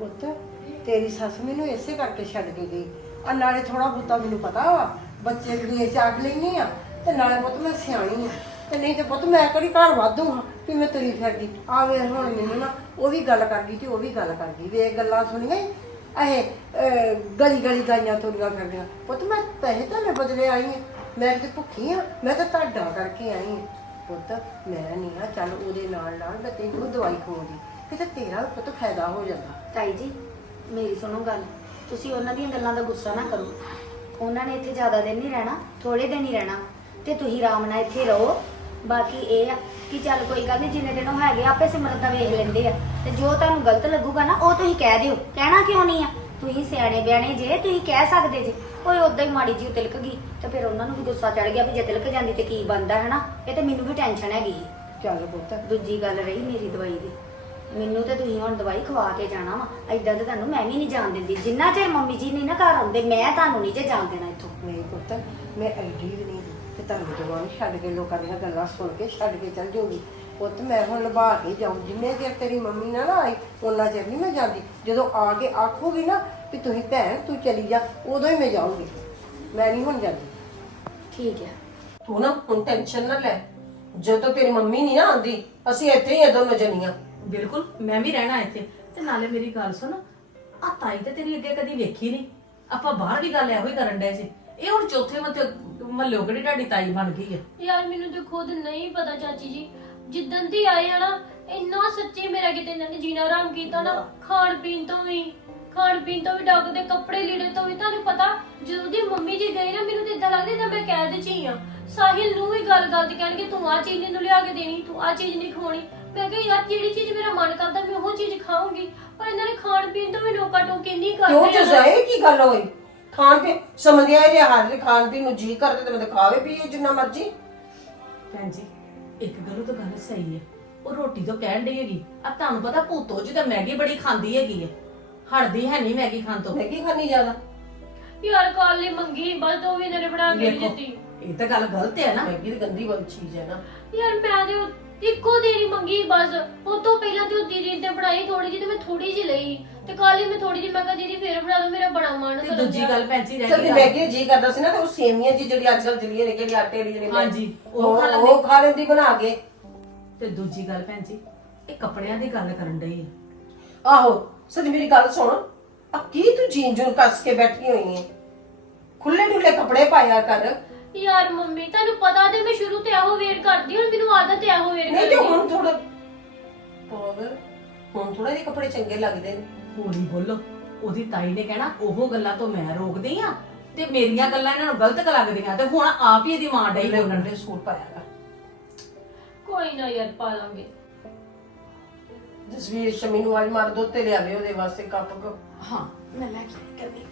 ਪੁੱਤ ਤੇਰੀ ਸੱਸ ਮੈਨੂੰ ਇਸੇ ਕਰਕੇ ਛੱਡ ਕੇ ਗਈ। ਆ ਨਾਲੇ ਥੋੜਾ ਬਹੁਤਾ ਮੈਨੂੰ ਪਤਾ ਵਾ ਬੱਚੇ ਦੀ ਚਾਕ ਲੈਣੀ ਆ ਤੇ ਨਾਲੇ ਪੁੱਤ ਮੈਂ ਸਿਆਣੀ ਆ। ਤੇ ਨਹੀਂ ਤੇ ਪੁੱਤ ਮੈਂ ਕਿਹੜੀ ਘਰ ਵਾਧੂ ਹਾਂ ਵੀ ਮੈਂ ਤੁਰੀ ਫਿਰਦੀ। ਆ ਵੇ ਹੁਣ ਮੈਨੂੰ ਨਾ ਉਹ ਵੀ ਗੱਲ ਕਰ ਗਈ ਤੇ ਉਹ ਵੀ ਗੱਲ ਕਰ ਗਈ। ਵੇ ਗੱਲਾਂ ਸੁਣੀਆਂ ਈ। ਇਹ ਅਹ, ਗਲੀ ਗਲੀ ਗਾਈਆਂ ਤੁਰੀਆਂ ਫਿਰਦੀਆਂ। ਪੁੱਤ ਮੈਂ ਪੈਸੇ ਤਾਂ ਮੈਂ ਬਦਲੇ ਆਈ ਆ। ਮੈਂ ਤੇ ਭੁੱਖੀ ਆ ਮੈਂ ਤਾਂ ਤੁਹਾਡਾ ਕਰਕੇ ਆਈ ਆ। ਪੁੱਤ ਮੈਂ ਨਹੀਂ ਆ ਚੱਲ ਉਹਦੇ ਨਾਲ ਨਾਲ ਮੈਂ ਤੈਨੂੰ ਦਵਾਈ ਖਵਾਉਂਦੀ। ਕਿਤੇ ਤੇਰਾ ਵੀ ਪੁੱਤ ਫਾਇਦਾ ਹੋ ਜਾਂਦਾ। ਤਾਈ ਜੀ ਮੇਰੀ ਸੁਣੋ ਗੱਲ। ਤੁਸੀਂ ਉਹਨਾਂ ਦੀਆਂ ਗੱਲਾਂ ਦਾ ਗੁੱਸਾ ਨਾ ਕਰੋ। ਉਹਨਾਂ ਨੇ ਇੱਥੇ ਜ਼ਿਆਦਾ ਦਿਨ ਨਹੀਂ ਰਹਿਣਾ ਥੋੜੇ ਦਿਨ ਹੀ ਰਹਿਣਾ। ਤੇ ਤੁਸੀਂ ਆਰਾਮ ਨਾਲ ਇੱਥੇ ਰਹੋ। ਬਾਕੀ ਇਹ ਆ ਕਿ ਚੱਲ ਕੋਈ ਗੱਲ ਨਹੀਂ ਜਿੰਨੇ ਦਿਨ ਉਹ ਹੈਗੇ ਆ, ਆਪੇ ਸਿਮਰਤ ਦਾ ਵੇਖ ਲੈਂਦੇ ਆ। ਤੇ ਜੋ ਤੁਹਾਨੂੰ ਗਲਤ ਲੱਗੂਗਾ ਨਾ ਉਹ ਤੁਸੀਂ ਕਹਿ ਦਿਓ। ਕਹਿਣਾ ਕਿਉਂ ਨਹੀਂ ਆ? ਤੁਸੀਂ ਸਿਆਣੇ ਬਿਆਣੇ ਜੇ ਤੁਸੀਂ ਕਹਿ ਸਕਦੇ ਜੇ। ਕੋਈ ਉਦਾਂ ਹੀ ਮਾੜੀ ਜਿਹੀ ਤਿਲਕ ਗਈ। ਤੇ ਫਿਰ ਉਹਨਾਂ ਨੂੰ ਵੀ ਗੁੱਸਾ ਚੜ ਗਿਆ ਵੀ ਜੇ ਤਿਲਕ ਜਾਂਦੀ ਤੇ ਕੀ ਬਣਦਾ ਹੈ ਨਾ ਇਹ ਤੇ ਮੈਨੂੰ ਵੀ ਟੈਨਸ਼ਨ ਹੈਗੀ। ਸੀ। ਚੱਲ ਪੁੱਤ। ਦੂਜੀ ਗੱਲ ਰਹੀ ਮੇਰੀ ਦਵਾਈ ਦੀ। ਮੈਨੂੰ ਤੇ ਤੁਸੀਂ ਹੁਣ ਦਵਾਈ ਖਵਾ ਕੇ ਜਾਣਾ ਵਾ। ਐਦਾਂ ਤੇ ਤੁਹਾਨੂੰ ਮੈਂ ਵੀ ਨਹੀਂ ਜਾਣ ਦਿੰਦੀ। ਜਿੰਨਾ ਚਿਰ ਮੰਮੀ ਜੀ ਨਹੀਂ ਨਾ ਘਰ ਆਉਂਦੇ ਮੈਂ ਤੁਹਾਨੂੰ ਨਹੀਂ ਜੇ ਜਾਣ ਦੇਣਾ ਇੱਥੋਂ। ਨਹੀਂ ਪੁੱਤ ਮੈਂ ਐਡੀ ਵੀ ਨਹੀਂ ਕਿ ਤੁਹਾਨੂੰ ਜਵਾਨ ਛੱਡ ਕੇ ਲੋਕਾਂ ਦੀਆਂ ਗੱਲਾਂ ਸੁਣ ਕੇ ਛੱਡ ਕੇ ਚੱਲ ਜਾਊਗੀ। ਪੁੱਤ ਮੈਂ ਹੁਣ ਨਿਭਾ ਕੇ ਜਾਊਂ। ਜਿੰਨੇ ਚਿਰ ਤੇਰੀ ਮੰਮੀ ਨਾ ਨਾ ਆਈ ਉਹਨਾਂ ਚਿਰ ਨਹੀਂ ਮੈਂ ਜਾਂਦੀ। ਜਦੋਂ ਆ ਕੇ ਆਖੂਗੀ ਨਾ ਵੀ ਤੁਸੀਂ ਭੈਣ ਤੂੰ ਚਲੀ ਜਾ ਉਦੋਂ ਹੀ ਮੈਂ ਜਾਊਂਗੀ। ਮੈਂ ਨਹੀਂ ਹੁਣ ਜਾਂਦੀ। ਠੀਕ ਹੈ। ਤੂੰ ਨਾ ਹੁਣ ਟੈਨਸ਼ਨ ਨਾ ਲੈ। ਜਦੋਂ ਤੇਰੀ ਮੰਮੀ ਨਹੀਂ ਨਾ ਆਉਂਦੀ ਅਸੀਂ ਇੱਥੇ ਹੀ ਆ ਦੋਨੋਂ ਜਣੀਆਂ ਬਿਲਕੁਲ, ਮੈਂ ਵੀ ਰਹਿਣਾ ਇੱਥੇ। ਤੇ ਨਾਲੇ ਮੇਰੀ ਗੱਲ ਸੁਣ ਆ ਤਾਈ ਤੇ ਤੇਰੀ ਅੱਗੇ ਕਦੀ ਵੇਖੀ ਨਹੀਂ। ਆਪਾਂ ਬਾਹਰ ਵੀ ਗੱਲ ਇਹੋ ਹੀ ਕਰਨ ਡਏ ਸੀ। ਇਹ ਹੁਣ ਚੌਥੇ ਮੱਥੇ ਮੱਲਿਓ ਕਿਹੜੀ ਤੁਹਾਡੀ ਤਾਈ ਬਣ ਗਈ ਆ? ਯਾਰ, ਮੈਨੂੰ ਤੇ ਖੁਦ ਨਹੀਂ ਪਤਾ ਚਾਚੀ ਜੀ। ਜਿੱਦਣ ਦੀ ਆਏ ਆ ਨਾ, ਇੰਨਾ ਸੱਚੀ ਮੇਰਾ ਕਿਤੇ ਇਹਨਾਂ ਨੇ ਜੀਣਾ ਆਰਾਮ ਕੀਤਾ ਨਾ, ਖਾਣ ਪੀਣ ਤੋਂ ਵੀ, ਖਾਣ ਪੀਣ ਤੋਂ ਵੀ ਡੱਕਦੇ ਕੱਪੜੇ ਲੀੜੇ ਤੋਂ ਵੀ, ਤੁਹਾਨੂੰ ਪਤਾ, ਜਦੋਂ ਦੀ ਮੰਮੀ ਜੀ ਗਈ ਨਾ, ਮੈਨੂੰ ਤੇ ਇਦਾਂ ਲੱਗਦਾ ਜਿੱਦਾਂ ਮੈਂ ਕੈਦ ਚ ਹੀ ਆ। ਸਾਹਿਲ ਨੂੰ ਵੀ ਗੱਲ ਗੱਲ ਤੇ ਕਹਿਣਗੇ, ਤੂੰ ਆ ਚੀਜ਼ ਇਹਨੂੰ ਲਿਆ ਕੇ ਦੇਣੀ, ਤੂੰ ਆ ਚੀਜ਼ ਨਹੀਂ ਖਵਾਉਣੀ। ਮੈਂ ਕਿਹਾ ਯਾਰ ਜਿਹੜੀ ਚੀਜ਼ ਮੇਰਾ ਮਨ ਕਰਦਾ ਮੈਂ ਉਹ ਚੀਜ਼ ਖਾਊਂਗੀ। ਪਰ ਇਹਨਾਂ ਨੇ ਖਾਣ ਪੀਣ ਤੋਂ ਵੀ ਨੋਕਾ ਟੋਕੀ ਨਹੀਂ ਕਿਉਂ ਕਰਦੇ ਜਜ਼ਾਏ? ਕੀ ਗੱਲ ਹੋਈ? ਖਾਣ ਪੀ ਸਮਝਿਆ ਜੇ ਹਰ ਖਾਣ ਪੀਣ ਨੂੰ ਜੀ ਕਰਦੇ ਤੇ ਮੈਂ ਤਾਂ ਖਾਵੇ ਪੀਏ ਜਿੰਨਾ ਮਰਜ਼ੀ। ਭੈਣ ਜੀ ਇੱਕ ਗੱਲੋਂ ਤਾਂ ਗੱਲ ਸਹੀ ਹੈ। ਉਹ ਰੋਟੀ ਤੋਂ ਕਹਿਣ ਡਈ ਹੈਗੀ ਆ ਤੁਹਾਨੂੰ ਪਤਾ ਭੂਤੋ ਜੀ ਤਾਂ ਮੈਗੀ ਬੜੀ ਖਾਂਦੀ ਹੈਗੀ ਹੈ। ਹੜਦੀ ਹੈ ਨਹੀਂ ਮੈਗੀ ਖਾਣ ਤੋਂ। ਮੈਗੀ ਖਾਣੀ ਜ਼ਿਆਦਾ? ਯਾਰ ਕਾਲੇ ਮੰਗੀ ਬਸ ਉਹ ਵੀ ਇਹਨਾਂ ਨੇ ਬਣਾ ਕੇ ਨਹੀਂ ਦਿੱਤੀ। ਇਹ ਤਾਂ ਗੱਲ ਗਲਤ ਹੈ ਨਾ। ਮੈਗੀ ਦੀ ਗੰਦੀ ਵਾਲੀ ਚੀਜ਼ ਹੈ ਨਾ। ਯਾਰ ਮੈਂ ਤੇ ਉਹ ਇੱਕੋ ਦੇਰੀ ਮੰਗੀ ਬਸ। ਉਹ ਤੋਂ ਪਹਿਲਾਂ ਤੇ ਉਹ ਦੀਦੀ ਨੇ ਬਣਾਈ ਥੋੜੀ ਜਿਹੀ ਤੇ ਮੈਂ ਥੋੜੀ ਜਿਹੀ ਲਈ। ਤੇ ਕੱਲ ਹੀ ਮੈਂ ਥੋੜੀ ਜਿਹੀ ਮੈਂ ਕਿਹਾ ਦੀਦੀ ਫੇਰ ਬਣਾ ਦੋ ਮੇਰਾ ਬੜਾ ਮਨ ਤੇ ਕਰਨ ਦੂਜੀ ਡਿਆ। ਗੱਲ ਜੀ ਰਹਿ ਚਲ ਗਈ ਜੀ ਕਰਦਾ ਸੀ ਨਾ ਤੇ ਉਹ ਸੇਮੀਆਂ ਜੀ ਜਿਹੜੀ ਅੱਜ ਕੱਲ ਚਲੀਆਂ ਨੇ ਕਿਹੜੀ ਆਟੇ ਵਾਲੀ ਜਿਹੜੀ ਹਾਂਜੀ, ਉਹ ਉਹ ਖਾ ਲੈਂਦੇ। ਉਹ ਖਾ ਲੈਂਦੀ ਬਣਾ ਕੇ। ਤੇ ਦੂਜੀ ਗੱਲ ਜੀ ਇਹ ਕੱਪੜਿਆਂ ਦੀ ਗੱਲ ਕਰਨ ਡਈ ਹੈ ਆਹੋ ਸੱਚ ਮੇਰੀ ਗੱਲ ਸੁਣ। ਆ ਕੀ ਤੂੰ ਜੀਨ ਜੂਨ ਕੱਸ ਕੇ ਬੈਠੀ ਹੋਈ ਹੈ ਖੁੱਲੇ ਡੁੱਲੇ ਕੱਪੜੇ ਪਾਇਆ ਕਰ। ਯਾਰ ਮੰਮੀ ਤੁਹਾਨੂੰ ਪਤਾ ਤੇ ਮੈਂ ਸ਼ੁਰੂ ਤੇ ਇਹੋ ਵੇਟ ਕਰਦੀ ਹੁਣ ਮੈਨੂੰ ਆਦਤ ਹੈ ਇਹੋ ਵੇਟ ਨਹੀਂ ਤੇ ਕਰਦੀ ਹੁਣ ਥੋੜਾ ਪਾਗਲ ਹੁਣ ਥੋੜਾ ਜਿਹੇ ਕੱਪੜੇ ਚੰਗੇ ਲੱਗਦੇ ਨੇ। ਹੋਲੀ ਬੋਲੋ ਉਹਦੀ ਤਾਈ ਨੇ ਕਹਿਣਾ ਉਹ ਗੱਲਾਂ ਤੋਂ ਮੈਂ ਰੋਕਦੀ ਆ ਤੇ ਮੇਰੀਆਂ ਗੱਲਾਂ ਇਹਨਾਂ ਨੂੰ ਗਲਤ ਲੱਗਦੀਆਂ ਤੇ ਹੁਣ ਆਪ ਹੀ ਇਹਦੀ ਮਾਂ ਡਈ ਬੋਲਣ। ਦੇ ਸੂਟ ਪਾਇਆ ਕਰ। ਕੋਈ ਨਾ ਯਾਰ ਪਾ ਲਾਂਗੇ। ਜਸਵੀਰ ਸ਼ਮੀ ਨੂੰ ਅੱਜ ਮਾਰ ਦੁੱਧ ਤੇ ਲਿਆਵੇ ਉਹਦੇ ਵਾਸਤੇ ਕੱਪ ਕੁ। ਹਾਂ ਮੈਂ ਲੈ ਕੇ ਕਰਨੀ।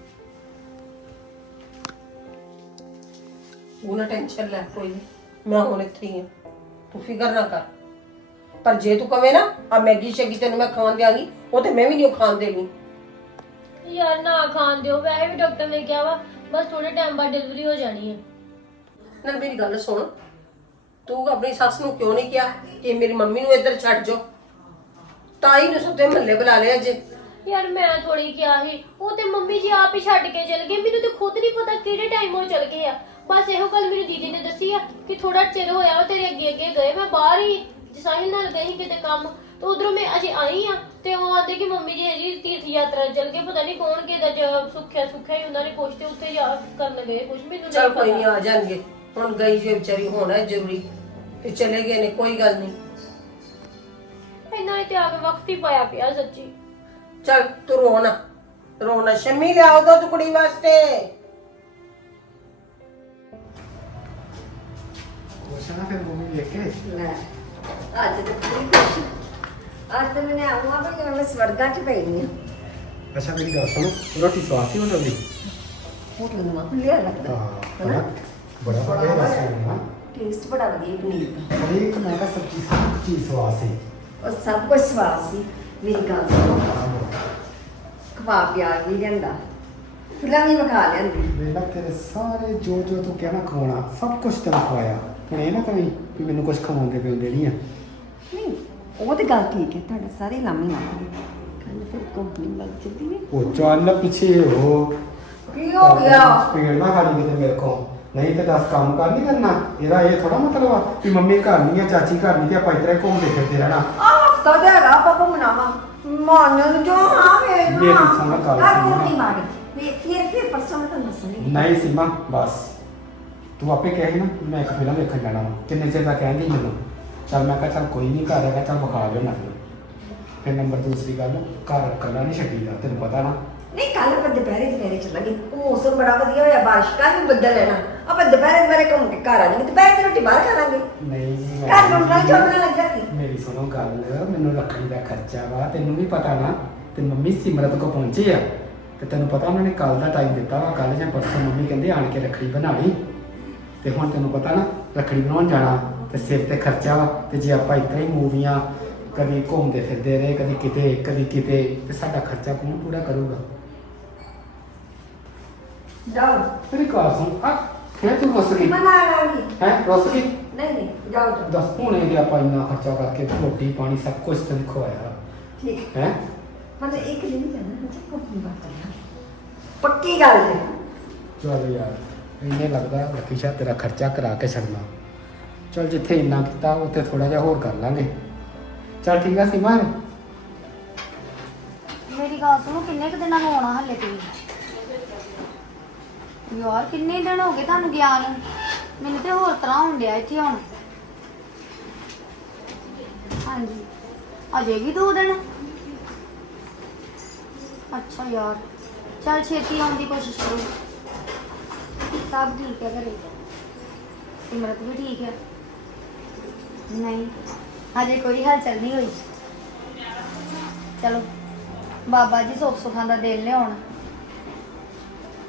ਤੂੰ ਨਾ ਟੈਨਸ਼ਨ ਲੈ ਕੋਈ ਨੀ। ਮੈਂ ਹੁਣ ਇੱਥੇ ਹੀ ਆ। ਤੂੰ ਫਿਕਰ ਨਾ ਕਰ। ਪਰ ਜੇ ਤੂੰ ਕਵੇਂ ਨਾ ਆ ਮੈਗੀ ਸ਼ੈਗੀ ਤੈਨੂੰ ਮੈਂ ਖਾਣ ਦਿਆਂਗੀ ਉਹ ਤੇ ਮੈਂ ਵੀ ਨਹੀਂ ਖਾਣ ਦੇਣੀ। ਯਾਰ ਨਾ ਖਾਣ ਦਿਓ ਵੈਸੇ ਵੀ ਡਾਕਟਰ ਨੇ ਕਿਹਾ ਵਾ ਬਸ ਥੋੜੇ ਟਾਈਮ ਬਾਅਦ ਡਿਲੀਵਰੀ ਹੋ ਜਾਣੀ ਹੈ। ਨਾਲ ਮੇਰੀ ਗੱਲ ਸੁਣ। ਤੂੰ ਆਪਣੀ ਸੱਸ ਨੂੰ ਕਿਉਂ ਨਹੀਂ ਕਿਹਾ ਕਿ ਮੇਰੀ ਮੰਮੀ ਨੂੰ ਇੱਧਰ ਛੱਡ ਜਾ ਤਾਈ ਨੂੰ ਸੁੱਤੇ ਮਹੱਲੇ ਬੁਲਾ ਲਿਆ ਜੇ ਯਾਰ ਮੈਂ ਥੋੜੀ ਕਿਹਾ ਸੀ ਉਹ ਤੇ ਮੰਮੀ ਜੀ ਆਪ ਹੀ ਛੱਡ ਕੇ ਚਲ ਗਏ। ਮੈਨੂੰ ਤੇ ਖੁਦ ਨਹੀਂ ਪਤਾ ਕਿਹੜੇ ਟਾਈਮ ਉਹ ਚਲ ਗਏ ਆ। ਬਸ ਇਹੋ ਗੱਲ ਮੇਰੀ ਦੀਦੀ ਨੇ ਦੱਸੀ ਆ ਕਿ ਥੋੜਾ ਚਿਰ ਹੋਇਆ ਵਾ ਤੇਰੇ ਅੱਗੇ ਅੱਗੇ ਗਏ। ਮੈਂ ਬਾਹਰ ਹੀ ਸਾਹਿਲ ਨਾਲ ਗਈ ਕਿਤੇ ਕੰਮ ਤੇ ਉਧਰੋਂ ਮੈਂ ਅਜੇ ਆਈ ਆ ਤੇ ਉਹ ਆਂਦੇ ਕਿ ਮੰਮੀ ਜੀ ਅਜੀ ਤੀਰਥ ਯਾਤਰਾ ਚਲ ਗਏ। ਪਤਾ ਨਹੀਂ ਕੌਣ ਕਿਹਦਾ ਜ ਸੁੱਖਿਆ ਸੁੱਖਿਆ ਹੀ ਉਹਨਾਂ ਨੇ ਕੁਛ ਤੇ ਉੱਥੇ ਜਾ ਕਰਨ ਗਏ ਕੁਛ ਮੈਨੂੰ ਚਲ ਕੋਈ ਨਹੀਂ ਆ ਜਾਣਗੇ। ਹੁਣ ਗਈ ਜੇ ਵਿਚਾਰੀ ਹੋਣਾ ਜ਼ਰੂਰੀ। ਤੇ ਚਲੇ ਗਏ ਨੇ ਕੋਈ ਗੱਲ ਨਹੀਂ ਇਹਨਾਂ ਤੇ ਆ ਕੇ ਵਕਤ ਹੀ ਪਾਇਆ ਪਿਆ ਸੱਚੀ। ਚਲ ਤੂੰ ਰੋਣਾ ਰੋਣਾ ਸ਼ਮੀ ਲਿਆਓ ਦੁੱਧ ਕੁੜੀ ਵਾਸਤੇ। ਕੁਛ ਨਾ ਫਿਰ ਮੰਮੀ ਵੇਖ ਕੇ। ਲੈ ਅੱਜ ਤੇ ਪੂਰੀ ਖੁਸ਼ ਅੱਜ ਤੇ ਜਿਵੇਂ ਮੈਂ ਸਵਰਗਾਂ 'ਚ ਪਈ ਹਾਂ ਅੱਛਾ ਮੇਰੀ ਗੱਲ ਸੁਣੋ ਰੋਟੀ ਸਵਾਦ ਸੀ ਬਣਾਉਂਦੀ ਹੋਟਲ ਨੂੰ ਖੁੱਲਿਆ ਲੱਗਦਾ। ਹਾਂ ਬੜਾ ਬੜਾ ਵਧੀਆ ਰਸਮ ਹੈ ਟੇਸਟ ਬੜਾ ਵਧੀਆ ਪਨੀਰ ਦਾ ਹਰੇਕ ਮੈਂ ਕਿਹਾ ਸਬਜ਼ੀ ਸਭ ਚੀਜ਼ ਸਵਾਦ ਸੀ। ਉਹ ਸਭ ਕੁਝ ਸਵਾਦ ਸੀ। ਮੇਰੀ ਗੱਲ ਸੁਣੋ ਖਵਾ ਪਿਆ ਵੀ ਜਾਂਦਾ ਫਿਲਮ ਵੀ ਵਿਖਾ ਲੈਂਦੀ ਵੇਲਾ ਤੇਰੇ ਸਾਰੇ ਜੋ ਜੋ ਤੂੰ ਕਹਿਣਾ ਖਵਾਉਣਾ ਸਭ ਕੁਝ ਤੈਨੂੰ ਖਵਾਇਆ। ਹੁਣ ਇਹ ਨਾ ਕਹੀਂ ਵੀ ਮੈਨੂੰ ਕੁਝ ਖਵਾਉਂਦੇ ਪਿਉਂਦੇ ਨਹੀਂ ਆ। ਨਹੀਂ ਉਹ ਤੇ ਗੱਲ ਠੀਕ ਹੈ ਤੁਹਾਡਾ ਸਾਰੇ ਲਾਮੇ ਗਏ। ਕੱਲ ਫਿਰ ਘੁੰਮਣ ਲੱਗ ਚੱਲੀ ਉਹ ਚੱਲ ਪਿੱਛੇ ਹੋ। ਕੀ ਹੋ ਗਿਆ? ਪੀੜ ਨਾ ਖਾਲੀ ਕਿਤੇ ਮੇਰੇ ਕੋ ਨਹੀਂ ਤੇ ਦੱਸ ਕੰਮ ਕਰ ਨਹੀਂ ਕਰਨਾ? ਇਹਦਾ ਇਹ ਥੋੜਾ ਮਤਲਬ ਆ ਵੀ ਮੰਮੀ ਘਰ ਨਹੀਂ ਹੈ ਚਾਚੀ ਘਰ ਨਹੀਂ ਤੇ ਆਪਾਂ ਇਤਰੇ ਘੁੰਮਦੇ ਫਿਰਦੇ ਰਹਿਣਾ। ਆ ਹਫਤਾ ਦੇ ਹੈਗਾ ਆਪਾਂ ਘੁੰਮਣਾ ਵਾ। ਮਾਨਨ ਜੋ ਹਾਂ ਵੇ ਮੇਰੀ ਗੱਲ ਆ ਸੁਣ। ਕੋਈ ਮਾਰ। ਫਿਰ ਫਿਰ ਫਿਰ ਪਰਸੋਂ ਮੈਂ ਤੁਹਾਨੂੰ ਦੱਸਣੀ ਨਹੀਂ ਸੀਮਾ ਬਸ। ਤੂੰ ਆਪੇ ਕਹੇ ਨਾ ਮੈਂ ਇੱਕ ਫਿਲਮ ਵੇਖਣ ਜਾਣਾ ਵਾ। ਕਿੰਨੇ ਚਿਰ ਦਾ ਕਹਿੰਦੀ ਮੈਨੂੰ? ਚੱਲ ਮੈਂ ਕਿਹਾ ਚੱਲ ਕੋਈ ਨਹੀਂ ਘਰ ਹੈਗਾ ਚੱਲ ਵਿਖਾ ਲਿਓ ਨਾ ਫਿਰ ਨੰਬਰ ਦੂਸਰੀ ਗੱਲ ਘਰ ਇਕੱਲਾ ਨਹੀਂ ਛੱਡੀਦਾ ਤੈਨੂੰ ਪਤਾ ਨਾ। ਨਹੀਂ ਕੱਲ ਆਪਾਂ ਦੁਪਹਿਰੇ ਦੁਪਹਿਰੇ ਚੱਲਾਂਗੇ। ਉਹ ਮੌਸਮ ਬੜਾ ਵਧੀਆ ਹੋਇਆ ਬਾਰਿਸ਼ ਦਾ ਵੀ ਬੱਦਲ ਹੈ ਨਾ। ਆਪਾਂ ਦੁਪਹਿਰੇ ਦੁਪਹਿਰੇ ਘੁੰਮ ਕੇ ਘਰ ਆ ਜਾਵਾਂਗੇ। ਦੁਪਹਿਰ ਦੀ ਰੋਟੀ ਬਾਹਰ ਖਾ ਲਾਂਗੇ ਨਹੀਂ ਜੀ ਮੈਂ- ਘਰ ਨੂੰ ਨਾਲ ਚੋਟਣਾ ਲੱਗਾ ਸੀ ਮੇਰੀ ਸੁਣੋ ਗੱਲ ਮੈਨੂੰ ਰੱਖੜੀ ਦਾ ਖਰਚਾ ਵਾ ਤੈਨੂੰ ਵੀ ਪਤਾ ਨਾ ਤੇ ਮੰਮੀ ਸਿਮਰਤ ਕੋ ਪਹੁੰਚੀ ਆ। ਤੇ ਤੈਨੂੰ ਪਤਾ ਉਹਨਾਂ ਨੇ ਕੱਲ ਦਾ ਟਾਈਮ ਦਿੱਤਾ ਵਾ ਕੱਲ ਜਾਂ ਪਰਸੋਂ ਮੰਮੀ ਕਹਿੰਦੇ ਆਣ ਕੇ ਰੱਖੜੀ ਬਣਾ ਲਈ ਤੇ ਹੁਣ ਤੈਨੂੰ ਪਤਾ ਨਾ ਰੱਖੜੀ ਬਣਾਉਣ ਜਾਣਾ ਤੇ ਸਿਰ ਤੇ ਖਰਚਾ ਵਾ ਤੇ ਜੇ ਆਪਾਂ ਇਤਰੇ ਹੀ ਮੂਵੀਆਂ ਕਦੀ ਘੁੰਮਦੇ ਫਿਰਦੇ ਰਹੇ ਕਦੀ ਕਿਤੇ ਕਦੀ ਕਿਤੇ ਤੇ ਸਾਡਾ ਖਰਚਾ ਕੌਣ ਪੂਰਾ ਕਰੂਗਾ? ਜਾਓ। ਤੇਰੀ ਕਾਰ ਸੁਣ। ਆ ਫਿਰ ਤੂੰ ਰੁੱਸ ਗਈ ਮਨਾ ਲਾਂਗੀ ਹੈ ਰੁੱਸ ਗਈ ਨਹੀਂ ਨਹੀਂ ਜਾਓ ਜਾਓ। ਦੱਸ ਹੁਣੇ ਦੇ ਆਪਾਂ ਇੰਨਾ ਖਰਚਾ ਕਰਕੇ ਰੋਟੀ ਪਾਣੀ ਸਭ ਕੁਝ ਤੈਨੂੰ ਖਵਾਇਆ। ਠੀਕ। ਹੈ? ਮਤਲਬ ਇੱਕ ਦਿਨ ਹੀ ਜਾਣਾ ਬਾਤ ਚੱਲਾਂਗੇ ਪੱਕੀ ਗੱਲ ਹੈ ਚਲ ਯਾਰ ਇੰਨੇ ਲੱਗਦਾ ਲਕੀਸ਼ਾ ਤੇਰਾ ਖਰਚਾ ਕਰਾ ਕੇ ਛੱਡਣਾ। ਚਲ ਜਿੱਥੇ ਇੰਨਾ ਕੀਤਾ ਉੱਥੇ ਥੋੜਾ ਜਿਹਾ ਹੋਰ ਕਰ ਲਾਂਗੇ। ਚਲ ਠੀਕ ਆ ਸੀਮਾ। ਮੇਰੀ ਗੱਲ ਸੁਣੋ ਕਿੰਨੇ ਕੁ ਦਿਨਾਂ ਨੂੰ ਆਉਣਾ ਹੱਲੇ ਤੁਸੀਂ ਯਾਰ, ਕਿੰਨੇ ਦਿਨ ਹੋ ਗਏ ਤੁਹਾਨੂੰ ਗਿਆ ਨੂੰ? ਮੈਨੂੰ ਤੇ ਹੋਰ ਤਰ੍ਹਾਂ ਹੋਣ ਡਿਆ ਇੱਥੇ ਹੁਣ ਹਾਂਜੀ। ਅਜੇ ਵੀ ਦੋ ਦਿਨ? ਅੱਛਾ ਯਾਰ, ਚਲ ਛੇਤੀ ਆਉਣ ਦੀ ਕੋਸ਼ਿਸ਼ ਕਰੋ। ਸਭ ਠੀਕ ਹੈ ਘਰੇ। ਸਿਮਰਤ ਵੀ ਠੀਕ ਹੈ। ਨਹੀਂ, ਹਜੇ ਕੋਈ ਹਲਚਲ ਨਹੀਂ ਹੋਈ। ਚਲੋ, ਬਾਬਾ ਜੀ ਸੁੱਖ ਸੁਖਾਂ ਦਾ ਦਿਲ ਲਿਆਉਣ।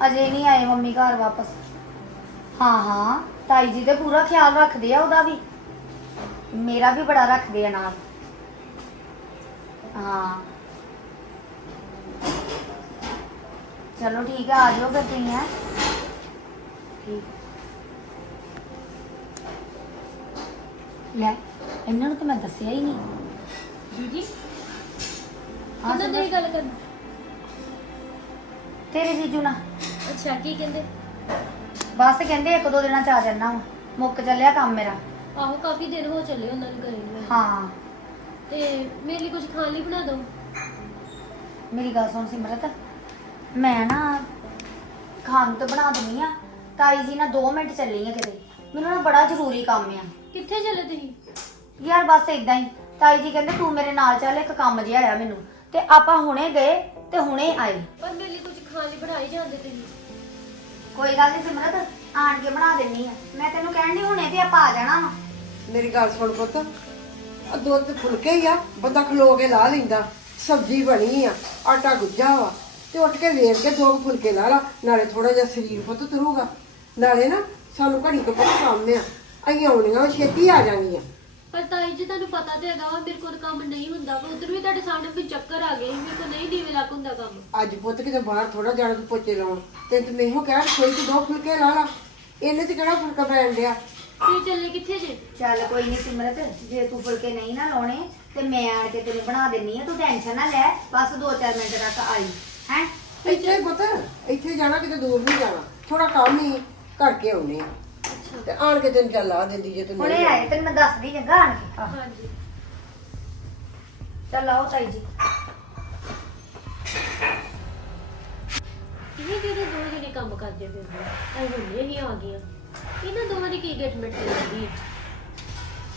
ਅਜੇ ਨਹੀਂ ਆਏ ਮੰਮੀ ਘਰ ਵਾਪਸ। ਹਾਂ ਹਾਂ ਤਾਈ ਜੀ ਤੇ ਪੂਰਾ ਖਿਆਲ ਰੱਖਦੇ ਆ ਉਹਦਾ ਵੀ। ਮੇਰਾ ਵੀ ਬੜਾ ਰੱਖਦੇ ਆ ਨਾਲ। ਹਾਂ। ਚਲੋ ਠੀਕ ਆ ਆ ਜਾਓ ਫਿਰ ਤੁਸੀਂ ਹੈ। ਠੀਕ। ਲੈ ਇਹਨਾਂ ਨੂੰ ਤਾਂ ਮੈਂ ਦੱਸਿਆ ਹੀ ਨਹੀਂ। ਦੀਦੀ ਹਾਂ ਦੀ ਗੱਲ ਕਰ ਤੇਰੇ ਜੀਜੂ ਨਾਲ। ਅੱਛਾ ਕੀ ਕਹਿੰਦੇ? ਬਸ ਕਹਿੰਦੇ ਇੱਕ ਦੋ ਦਿਨਾਂ ਚ ਆ ਜਾਣਾ ਵਾ। ਮੁੱਕ ਚੱਲਿਆ ਕੰਮ ਮੇਰਾ। ਆਹੋ ਕਾਫੀ ਦਿਨ ਹੋ ਚੱਲੇ ਉਹਨਾਂ ਨੂੰ ਘਰੇ ਨੂੰ। ਹਾਂ। ਤੇ ਮੇਰੇ ਲਈ ਕੁਝ ਖਾਣ ਲਈ ਬਣਾ ਦਿਓ ਮੇਰੀ ਗੱਲ ਸੁਣ ਸਿਮਰਤ ਮੈਂ ਨਾ ਖਾਣ ਤਾਂ ਬਣਾ ਦਿੰਨੀ ਆ। ਤਾਈ ਜੀ ਨਾਲ 2 ਮਿੰਟ ਚੱਲੀ ਆ ਕਿਤੇ। ਮੈਨੂੰ ਨਾ ਬੜਾ ਜ਼ਰੂਰੀ ਕੰਮ ਆ। ਕਿੱਥੇ ਚੱਲੇ ਤੁਸੀਂ? ਯਾਰ ਬਸ ਇਦਾਂ ਹੀ। ਤਾਈ ਜੀ ਕਹਿੰਦੇ ਤੂੰ ਮੇਰੇ ਨਾਲ ਚੱਲ ਇੱਕ ਕੰਮ ਜਿਹਾ ਆਇਆ ਮੈਨੂੰ। ਤੇ ਆਪਾਂ ਹੁਣੇ ਗਏ ਤੇ ਹੁਣੇ ਆਏ। ਪਰ ਮੇਰੇ ਲਈ ਕੁਝ ਖਾਣ ਲਈ ਬਣਾ ਹੀ ਜਾਂਦੇ ਤੁਸੀਂ। ਕੋਈ ਗੱਲ ਨਹੀਂ ਸਿਮਰਤ, ਆਣ ਕੇ ਬਣਾ ਦਿੰਨੀ ਆ। ਮੈਂ ਤੈਨੂੰ ਕਹਿਣ ਦੀ ਹੁਣੇ ਤੇ ਆਪਾਂ ਆ ਜਾਣਾ ਵਾ। ਮੇਰੀ ਗੱਲ ਸੁਣ ਪੁੱਤ ਆ ਦੁੱਧ ਫੁਲਕੇ ਹੀ ਆ, ਬੰਦਾ ਖਲੋ ਕੇ ਲਾ ਲੈਂਦਾ, ਸਬਜ਼ੀ ਬਣੀ ਆ, ਆਟਾ ਗੁੱਜਾ ਵਾ, ਤੇ ਉੱਠ ਕੇ ਵੇਰ ਕੇ ਦੋ ਕੁ ਫੁਲਕੇ ਲਾ ਲਾ, ਨਾਲੇ ਥੋੜਾ ਜਿਹਾ ਸਰੀਰ ਪੁੱਤ ਤਰੂਗਾ। ਨਾਲੇ ਨਾ, ਸਾਨੂੰ ਘੜੀ ਤੋਂ ਪੁੱਤ ਕੰਮ ਆ, ਅਸੀਂ ਆਉਣੀਆਂ ਛੇਤੀ ਆ ਜਾਣਗੀਆਂ ਪਰ ਤਾਈ ਜੀ ਤੁਹਾਨੂੰ ਪਤਾ ਤੇ ਹੈਗਾ ਵਾ ਮੇਰੇ ਕੋਲ ਕੰਮ ਨਹੀਂ ਹੁੰਦਾ ਵਾ। ਉਧਰ ਵੀ ਤੁਹਾਡੇ ਸਾਹਮਣੇ ਵੀ ਚੱਕਰ ਆ ਗਏ ਸੀ, ਮੇਰੇ ਕੋਲ ਨਹੀਂ ਦੀਵੇ ਲੱਗ ਹੁੰਦਾ ਕੰਮ। ਅੱਜ ਪੁੱਤ ਕਿਤੇ ਬਾਹਰ ਥੋੜਾ ਜਾਣਾ ਤੂੰ ਪੋਚੇ ਲਾਉਣ। ਤੇ ਤੂੰ ਮੈਨੂੰ ਕਹਿ ਕੋਈ ਤੇ ਦੋ ਫੁਲਕੇ ਲਾ ਲਾ। ਇਹਨੇ ਤੇ ਕਿਹੜਾ ਫੁਲਕਾ ਪੈਣ ਡਿਆ? ਤੁਸੀਂ ਚੱਲੇ ਕਿੱਥੇ ਜੇ? ਚੱਲ ਕੋਈ ਨਹੀਂ ਸਿਮਰਤ ਜੇ ਤੂੰ ਫੁਲਕੇ ਨਹੀਂ ਨਾ ਲਾਉਣੇ ਤੇ ਮੈਂ ਆਣ ਕੇ ਤੈਨੂੰ ਬਣਾ ਦਿੰਨੀ ਆ। ਤੂੰ ਟੈਨਸ਼ਨ ਨਾ ਲੈ ਬਸ 2-4 ਮਿੰਟ ਤੱਕ ਆਈ ਹੈ? ਇੱਥੇ ਪੁੱਤ ਇੱਥੇ ਜਾਣਾ ਕਿਤੇ ਦੂਰ ਨਹੀਂ ਜਾਣਾ। ਥੋੜਾ ਕੰਮ ਹੀ ਕਰਕੇ ਆਉਨੇ ਆ। ਤੇ ਆਣ ਕੇ ਤੈਨੂੰ ਚੱਲ ਲਾ ਦਿੰਦੀ ਜੇ ਤੂੰ ਹੁਣੇ ਆਏ ਤੈਨੂੰ ਮੈਂ ਦੱਸਦੀ ਚੰਗਾ ਆਣ ਕੇ। ਆਹ, ਹਾਂਜੀ। ਚੱਲ ਆਓ ਤਾਈ ਜੀ। ਇਹ ਜਿਹੜੇ ਦੋ ਜਣੇ ਕੰਮ ਕਰਦੇ ਪਏ ਨੇ ਇਹ ਹੁਣੇ ਹੀ ਆ ਗਈਆਂ। ਇਹਨਾਂ ਦੋਵਾਂ ਦੀ ਕੀ ਗੇਟਮੈਂਟ ਚੱਲਦੀ ਹੈ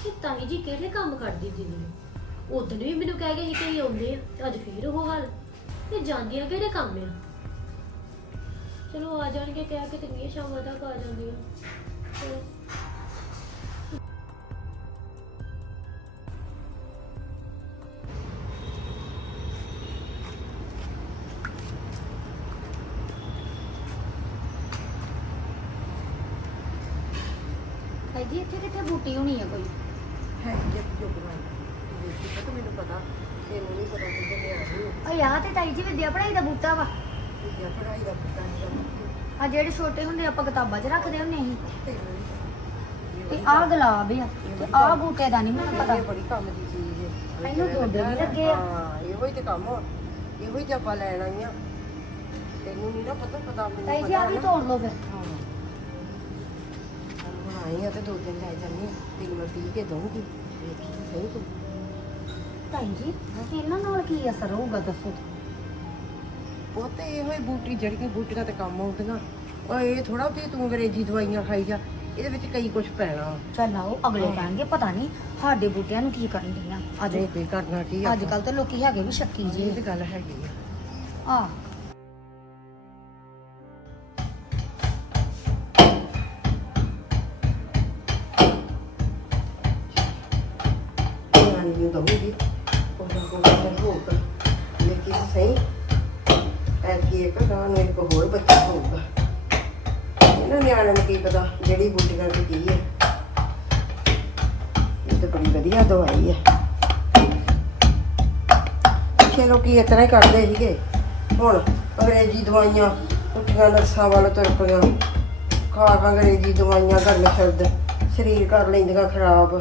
ਇਹ ਤਾਈ ਜੀ ਕਿਹੜੇ ਕੰਮ ਕਰਦੀ ਦੀਦੀ ਉਦੋਂ ਵੀ ਮੈਨੂੰ ਕਹਿ ਗਏ ਸੀ ਕਿ ਇਹ ਆਉਂਦੇ ਆ ਤੇ ਅੱਜ ਫੇਰ ਉਹ ਹਾਲ। ਤੇ ਜਾਂਦੀਆਂ ਕਿਹੜੇ ਕੰਮ ਆ? ਚਲੋ ਆ ਜਾਣਗੇ ਕਹਿ ਕੇ ਕਿੰਨੀਆਂ ਸ਼ਾਮਾਂ ਤੱਕ ਆ ਜਾਂਦੀਆਂ। ਤਾਈ ਜੀ ਇੱਥੇ ਕਿੱਥੇ ਬੂਟੀ ਹੋਣੀ ਆ ਕੋਈ? ਦੇਖੀ ਪਤਾ ਮੈਨੂੰ ਪਤਾ ਤੈਨੂੰ ਨਹੀਂ ਪਤਾ ਓ ਤੇ ਤਾਈ ਜੀ ਵਿਦਿਆ ਪੜਾਈ ਦਾ ਬੂਟਾ ਵਾ। ਹਾਂ ਪੜਾਈ ਦਾ ਪਤਾ ਨਹੀਂ ਆ ਜਿਹੜੇ ਛੋਟੇ ਹੁੰਦੇ ਆਪਾਂ ਕਿਤਾਬਾਂ 'ਚ ਰੱਖਦੇ ਹੁੰਦੇ ਸੀ ਤੈਨੂੰ ਤੇ ਆਹ ਗੁਲਾਬ ਆ ਤੇ ਆਹ ਬੂਟੇ ਦਾ ਨਹੀਂ ਮੈਨੂੰ ਪਤਾ। ਇਹ ਬੜੀ ਕੰਮ ਦੀ ਚੀਜ਼ ਹੈ ਇਹਨੂੰ ਗੋਡੇ ਵੀ ਲੱਗੇ ਆ। ਹਾਂ ਇਹੋ ਹੀ ਤੇ ਕੰਮ ਇਹੋ ਹੀ ਜੱਪਾ ਲੈਣ ਆਈਆਂ। ਤੈਨੂੰ ਨਹੀਂ ਨਾ ਪਤਾ ਪਤਾ ਮੈਨੂੰ ਤਾਈ ਜੀ ਆ ਵੀ। ਤੋੜ ਲਓ ਫਿਰ। ਆਈ ਆ ਤੇ ਦੋ ਦਿਨ ਲੈ ਆ। ਤੈਨੂੰ ਮੈਂ ਪੀ ਕੇ ਦਊਂਗੀ। ਵੇਖੀ ਸਹੀ ਤੂੰ। ਤਾਈ ਜੀ ਇਹਨਾਂ ਨਾਲ ਕੀ ਅਸਰ ਹੋਊਗਾ ਦੱਸੋ? ਉਹ ਤੇ ਇਹੋ ਹੀ ਬੂਟੀ ਜਿਹੜੀਆਂ ਬੂਟੀਆਂ ਤੇ ਕੰਮ ਆਉਂਦੀਆਂ। ਉਹ ਇਹ ਥੋੜਾ ਵੀ ਤੂੰ ਅੰਗਰੇਜ਼ੀ ਦਵਾਈਆਂ ਖਾਈ ਜਾ। ਇਹਦੇ ਵਿੱਚ ਕਈ ਕੁਝ ਪੈਣਾ। ਚੱਲ ਆਓ ਅਗਲੇ ਕਹਿਣਗੇ ਪਤਾ ਨਹੀਂ ਸਾਡੇ ਬੂਟਿਆਂ ਨੂੰ ਕੀ ਕਰਨ ਦੀਆਂ ਅੱਜ ਅਜੇ ਕੋਈ ਕਰਨਾ ਕੀ ਆ? ਅੱਜ ਕੱਲ ਤੇ ਲੋਕੀ ਹੈਗੇ ਵੀ ਸ਼ੱਕੀ ਜੀ ਇਹ ਤੇ ਗੱਲ ਹੈਗੀ ਆ। ਆ। ਨਿਆਣੀ ਨੂੰ ਦਊਂਗੀ। ਕੋਈ ਨਾ ਕੋਈ ਗੱਲ ਹੋਊਗਾ ਲੇਕਿਨ ਸਹੀ ਐ ਕੀ ਇੱਕ ਗਾਂ ਨੂੰ ਇੱਕ ਹੋਰ ਬੱਚਾ ਹੋਊਗਾ। ਨਿਆਣਿਆਂ ਨੂੰ ਕੀ ਪਤਾ ਜਿਹੜੀ ਬੁੱਟੀਆਂ ਦੀ ਕੀ ਹੈ। ਇਹ ਤਾਂ ਬੜੀ ਵਧੀਆ ਦਵਾਈ ਹੈ। ਪਿੱਛੇ ਲੋਕੀ ਇਸ ਤਰ੍ਹਾਂ ਹੀ ਕਰਦੇ ਸੀਗੇ। ਹੁਣ ਅੰਗਰੇਜ਼ੀ ਦਵਾਈਆਂ ਉੱਠੀਆਂ ਨਰਸਾਂ ਵੱਲ ਤੁਰ ਪਈਆਂ ਖਾ ਖਾ ਅੰਗਰੇਜ਼ੀ ਦਵਾਈਆਂ ਕਰਨ ਸ਼ਬਦ ਸਰੀਰ ਕਰ ਲੈਂਦੀਆਂ ਖਰਾਬ।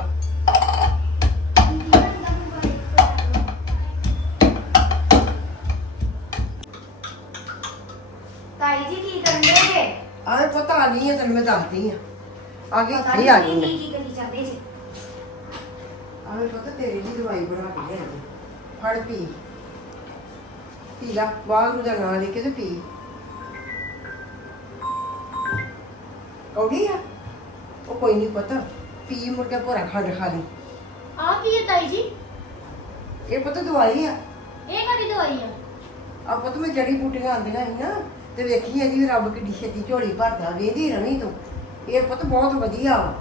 ਤੈਨੂੰ ਮੈਂ ਦੱਸਦੀ ਆ। ਆ ਗਈ ਇੱਥੇ ਆ ਨਹੀਂ ਗਈ ਮੈਂ। ਕੀ ਕੀ ਕਰੀ ਜਾਂਦੇ ਜੀ? ਆਏ ਪਤਾ ਤੇਰੀ ਦੀ ਦਵਾਈ ਬਣਾ ਕੇ ਲਿਆਈ। ਫੜ ਪੀ। ਪੀ ਲਾ ਵਾਹਿਗੁਰੂ ਦਾ ਨਾਮ ਲੈ ਕੇ ਤੇ ਪੀ। ਕੌੜੀ ਆ? ਉਹ ਕੋਈ ਨਹੀਂ ਪਤਾ ਪੀ ਮੁੜ ਕੇ ਭੋਰਾ ਖੰਡ ਖਾ ਲਈ। ਆ ਕੀ ਹੈ ਤਾਈ ਜੀ? ਇਹ ਪਤਾ ਦਵਾਈ ਆ। ਇਹ ਕਾਹਦੀ ਦਵਾਈ ਆ? ਆ ਪਤਾ ਮੈਂ ਜੜੀ ਬੂਟੀਆਂ ਆਂਦੀਆਂ ਸੀ ਨਾ ਤੇ ਵੇਖੀ ਇਹਦੀ ਰੱਬ ਕਿੱਡੀ ਛੇਤੀ ਝੋਲੀ ਭਰਦਾ ਵੇਦੀ ਰਵੀ ਤੂੰ। ਇਹ ਪਤਾ ਬਹੁਤ ਵਧੀਆ ਵਾ।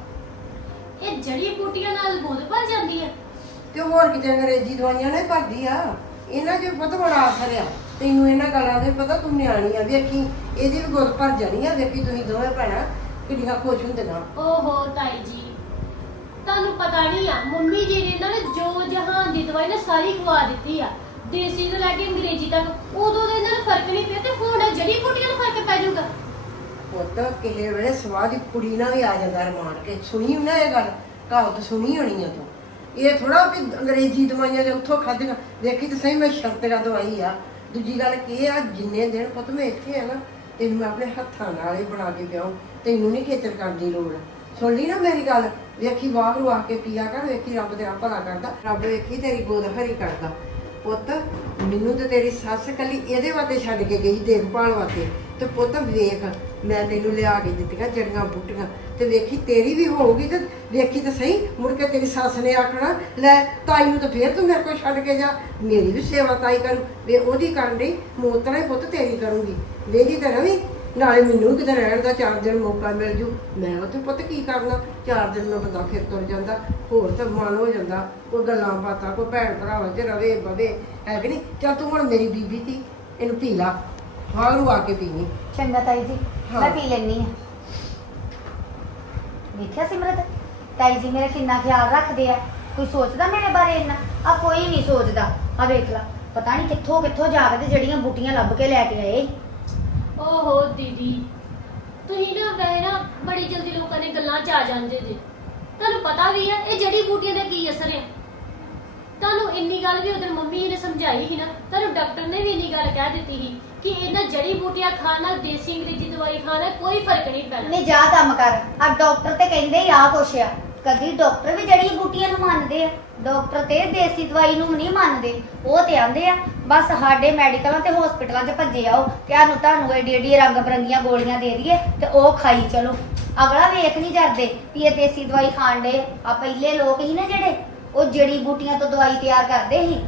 ਇਹ ਜੜੀ ਬੂਟੀਆਂ ਨਾਲ ਗੋਦ ਭਰ ਜਾਂਦੀ ਹੈ ਤੇ ਹੋਰ ਕਿਤੇ ਅੰਗਰੇਜ਼ੀ ਦਵਾਈਆਂ ਨੇ ਭਰਦੀ ਆ। ਇਹਨਾਂ 'ਚ ਪਤਾ ਬੜਾ ਅਸਰ ਆ। ਤੈਨੂੰ ਇਹਨਾਂ ਗੱਲਾਂ ਦੇ ਪਤਾ ਤੂੰ ਨਿਆਣੀ ਆ। ਵੇਖੀ ਇਹਦੀ ਵੀ ਗੁੱਤ ਭਰ ਜਾਣੀ ਆ। ਵੇਖੀ ਤੁਸੀਂ ਦੋਵੇਂ ਭੈਣਾਂ ਕਿੱਡੀਆਂ ਖੁਸ਼ ਹੁੰਦੀਆਂ। ਓਹੋ ਤਾਈ ਜੀ ਤੁਹਾਨੂੰ ਪਤਾ ਨਹੀਂ ਆ ਮੰਮੀ ਜੀ ਨੇ ਨਾ ਜੋ ਜਹਾਨ ਦੀ ਦਵਾਈ ਨਾ ਸਾਰੀ ਖਵਾ ਦਿੱਤੀ ਆ। ਦੇਸੀ ਤੋਂ ਲੈ ਕੇ ਅੰਗਰੇਜ਼ੀ ਤੱਕ, ਉਦੋਂ ਦੇ ਇਹਨਾਂ ਨੂੰ ਫ਼ਰਕ ਨਹੀਂ ਪਿਆ ਤੇ ਹੁਣ ਜੜੀ ਬੂਟੀਆਂ ਨੂੰ ਫ਼ਰਕ ਪੈ ਜਾਊਗਾ। ਪੁੱਤ ਕਿਸੇ ਵੇਲੇ ਸਵਾਦ ਦੀ ਕੁੜੀ ਨਾਲ ਵੀ ਆ ਜਾਂਦਾ ਰਮਾਨ ਕੇ। ਸੁਣੀ ਨਾ ਇਹ ਗੱਲ? ਕਹਾਵਤ ਸੁਣੀ ਹੋਣੀ ਆ ਤੂੰ। ਇਹ ਥੋੜਾ ਵੀ ਅੰਗਰੇਜ਼ੀ ਦਵਾਈਆਂ ਦੇ ਉੱਥੋਂ ਖਾਧੀਆਂ ਵੇਖੀ ਤਾਂ ਸਹੀ ਮੈਂ ਸ਼ਰਤਗਾ ਦਵਾਈ ਆ। ਦੂਜੀ ਗੱਲ ਕੀ ਆ, ਜਿੰਨੇ ਦਿਨ ਪੁੱਤ ਮੈਂ ਇੱਥੇ ਆ ਨਾ, ਤੈਨੂੰ ਮੈਂ ਆਪਣੇ ਹੱਥਾਂ ਨਾਲ ਹੀ ਬਣਾ ਕੇ ਪਿਆਉਂ ਤੈਨੂੰ ਨਹੀਂ ਖੇਤਰ ਕਰਨ ਦੀ ਲੋੜ। ਸੁਣ ਲਈ ਨਾ ਮੇਰੀ ਗੱਲ। ਵੇਖੀ ਵਾਹਰੂ ਆ ਕੇ ਪੀਆ ਕਰ, ਵੇਖੀ ਰੱਬ ਤੇਰਾ ਭਲਾ ਕਰਦਾ। ਰੱਬ ਵੇਖੀ ਤੇਰੀ ਗੋਦ ਹਰੀ ਕਰਦਾ। ਪੁੱਤ, ਮੈਨੂੰ ਤੇ ਤੇਰੀ ਸੱਸ ਕੱਲੀ ਇਹਦੇ ਵਾਸਤੇ ਛੱਡ ਕੇ ਗਈ ਦੇਖਭਾਲ ਵਾਸਤੇ। ਤੇ ਪੁੱਤ ਵੇਖ, ਮੈਂ ਤੈਨੂੰ ਲਿਆ ਕੇ ਦਿੱਤੀਆਂ ਜੜੀਆਂ ਬੂਟੀਆਂ। ਤੇ ਵੇਖੀ ਤੇਰੀ ਵੀ ਹੋਊਗੀ ਤੇ ਵੇਖੀ ਤਾਂ ਸਹੀ, ਮੁੜ ਕੇ ਤੇਰੀ ਸੱਸ ਨੇ ਆਖਣਾ, ਲੈ ਤਾਈ ਨੂੰ ਤਾਂ ਫੇਰ ਤੂੰ ਮੇਰੇ ਕੋਲ ਛੱਡ ਕੇ ਜਾ। ਮੇਰੀ ਵੀ ਸੇਵਾ ਤਾਈ ਕਰੂ। ਵੇ ਉਹਦੀ ਕਰਨ ਲਈ ਮੋਤਰਾ ਹੀ ਪੁੱਤ ਤੇਰੀ ਕਰੂੰਗੀ। ਵੇਦੀ ਤਾਂ ਰਵੀ ਨਾਲੇ ਮੈਨੂੰ ਕਿਤੇ ਰਹਿਣ ਦਾ ਚਾਰ ਦਿਨ ਮੌਕਾ ਮਿਲ ਜੂ। ਮੈਂ ਉੱਥੇ ਪੁੱਤ ਕੀ ਕਰਨਾ? ਚਾਰ ਦਿਨ ਮੈਂ ਬੰਦਾ ਫਿਰ ਤੁਰ ਜਾਂਦਾ ਹੋਰ ਤਾਂ ਮਨ ਹੋ ਜਾਂਦਾ। ਕੋਈ ਗੱਲਾਂ ਬਾਤਾਂ ਕੋਈ ਭੈਣ ਭਰਾਵਾਂ 'ਚ ਰਵੇ ਬਵੇ ਹੈ ਕਿ ਨਹੀਂ? ਚੱਲ ਤੂੰ ਹੁਣ ਮੇਰੀ ਬੀਬੀ ਤੀ ਇਹਨੂੰ ਪੀ ਲਾ। ਆ ਕੇ ਪੀਣੀ। ਚੰਗਾ ਤਾਈ ਜੀ ਹਾਂ। ਮੈਂ ਪੀ ਲੈਣੀ ਆ ਵੇਖਿਆ ਸਿਮਰਤ? ਤਾਈ ਜੀ ਮੇਰੇ ਕਿੰਨਾ ਖਿਆਲ ਰੱਖਦੇ ਆ। ਕੋਈ ਸੋਚਦਾ ਮੇਰੇ ਬਾਰੇ ਇੰਨਾ? ਆ ਕੋਈ ਨਹੀਂ ਸੋਚਦਾ। ਆ ਵੇਖ ਲਾ ਪਤਾ ਨਹੀਂ ਕਿੱਥੋਂ ਕਿੱਥੋਂ ਜਾ ਕੇ ਤੇ ਜਿਹੜੀਆਂ ਬੂਟੀਆਂ ਲੱਭ ਕੇ ਲੈ ਕੇ ਆਏ। ਓਹੋ ਦੀਦੀ, ਤੁਸੀਂ ਨਾ ਵੈਸੇ ਨਾ ਬੜੀ ਜਲਦੀ ਲੋਕਾਂ ਦੇ ਗੱਲਾਂ 'ਚ ਆ ਜਾਂਦੇ ਜੇ। ਤੁਹਾਨੂੰ ਪਤਾ ਵੀ ਆ, ਇਹ ਜੜੀ ਬੂਟੀਆਂ ਦਾ ਕੀ ਅਸਰ ਆ। ਤੁਹਾਨੂੰ ਇੰਨੀ ਗੱਲ ਵੀ ਉਧਰ ਮੰਮੀ ਨੇ ਸਮਝਾਈ ਸੀ ਨਾ, ਤੁਹਾਨੂੰ ਡਾਕਟਰ ਨੇ ਵੀ ਇੰਨੀ ਗੱਲ ਕਹਿ ਦਿੱਤੀ ਸੀ ਕਿ ਇਹਨਾਂ ਜੜੀ ਬੂਟੀਆਂ ਖਾਣ ਨਾਲ ਦੇਸੀ ਅੰਗਰੇਜ਼ੀ ਦਵਾਈ ਖਾਣ ਨਾਲ ਕੋਈ ਫ਼ਰਕ ਨਹੀਂ ਪੈਣਾ। ਨਹੀਂ, ਜਾ ਕੰਮ ਕਰ। ਆ ਡਾਕਟਰ ਤੇ ਕਹਿੰਦੇ ਆ ਕੁਛ ਆ। ਕਦੀ ਡਾਕਟਰ ਵੀ ਜੜੀ ਬੂਟੀਆਂ ਨੂੰ ਮੰਨਦੇ ਆ। ਡਾਕਟਰ ਤੇ ਦੇਸੀ ਦਵਾਈ ਨੂੰ ਨਹੀਂ ਮੰਨਦੇ। ਉਹ ਤੇ ਆਂਦੇ ਆ ਬਸ ਸਾਡੇ ਮੈਡੀਕਲਾਂ ਤੇ ਹਸਪੀਟਲਾਂ 'ਚ ਭੱਜੇ ਆਓ ਕਿ ਸਾਨੂੰ ਤੁਹਾਨੂੰ ਏਡੀ ਏਡੀ ਰੰਗ ਬਰੰਗੀਆਂ ਗੋਲੀਆਂ ਦੇ ਦਈਏ ਤੇ ਉਹ ਖਾਈ ਚਲੋ। ਅਗਲਾ ਵੇਖ ਨਹੀਂ ਜਾਂਦੇ ਵੀ ਇਹ ਦੇਸੀ ਦਵਾਈ ਖਾਣ ਦੇ ਆ। ਪਹਿਲੇ ਲੋਕ ਸੀ ਨਾ ਜਿਹੜੇ ਉਹ ਜੜੀ ਬੂਟੀਆਂ ਤੋਂ ਦਵਾਈ ਤਿਆਰ ਕਰਦੇ ਸੀ।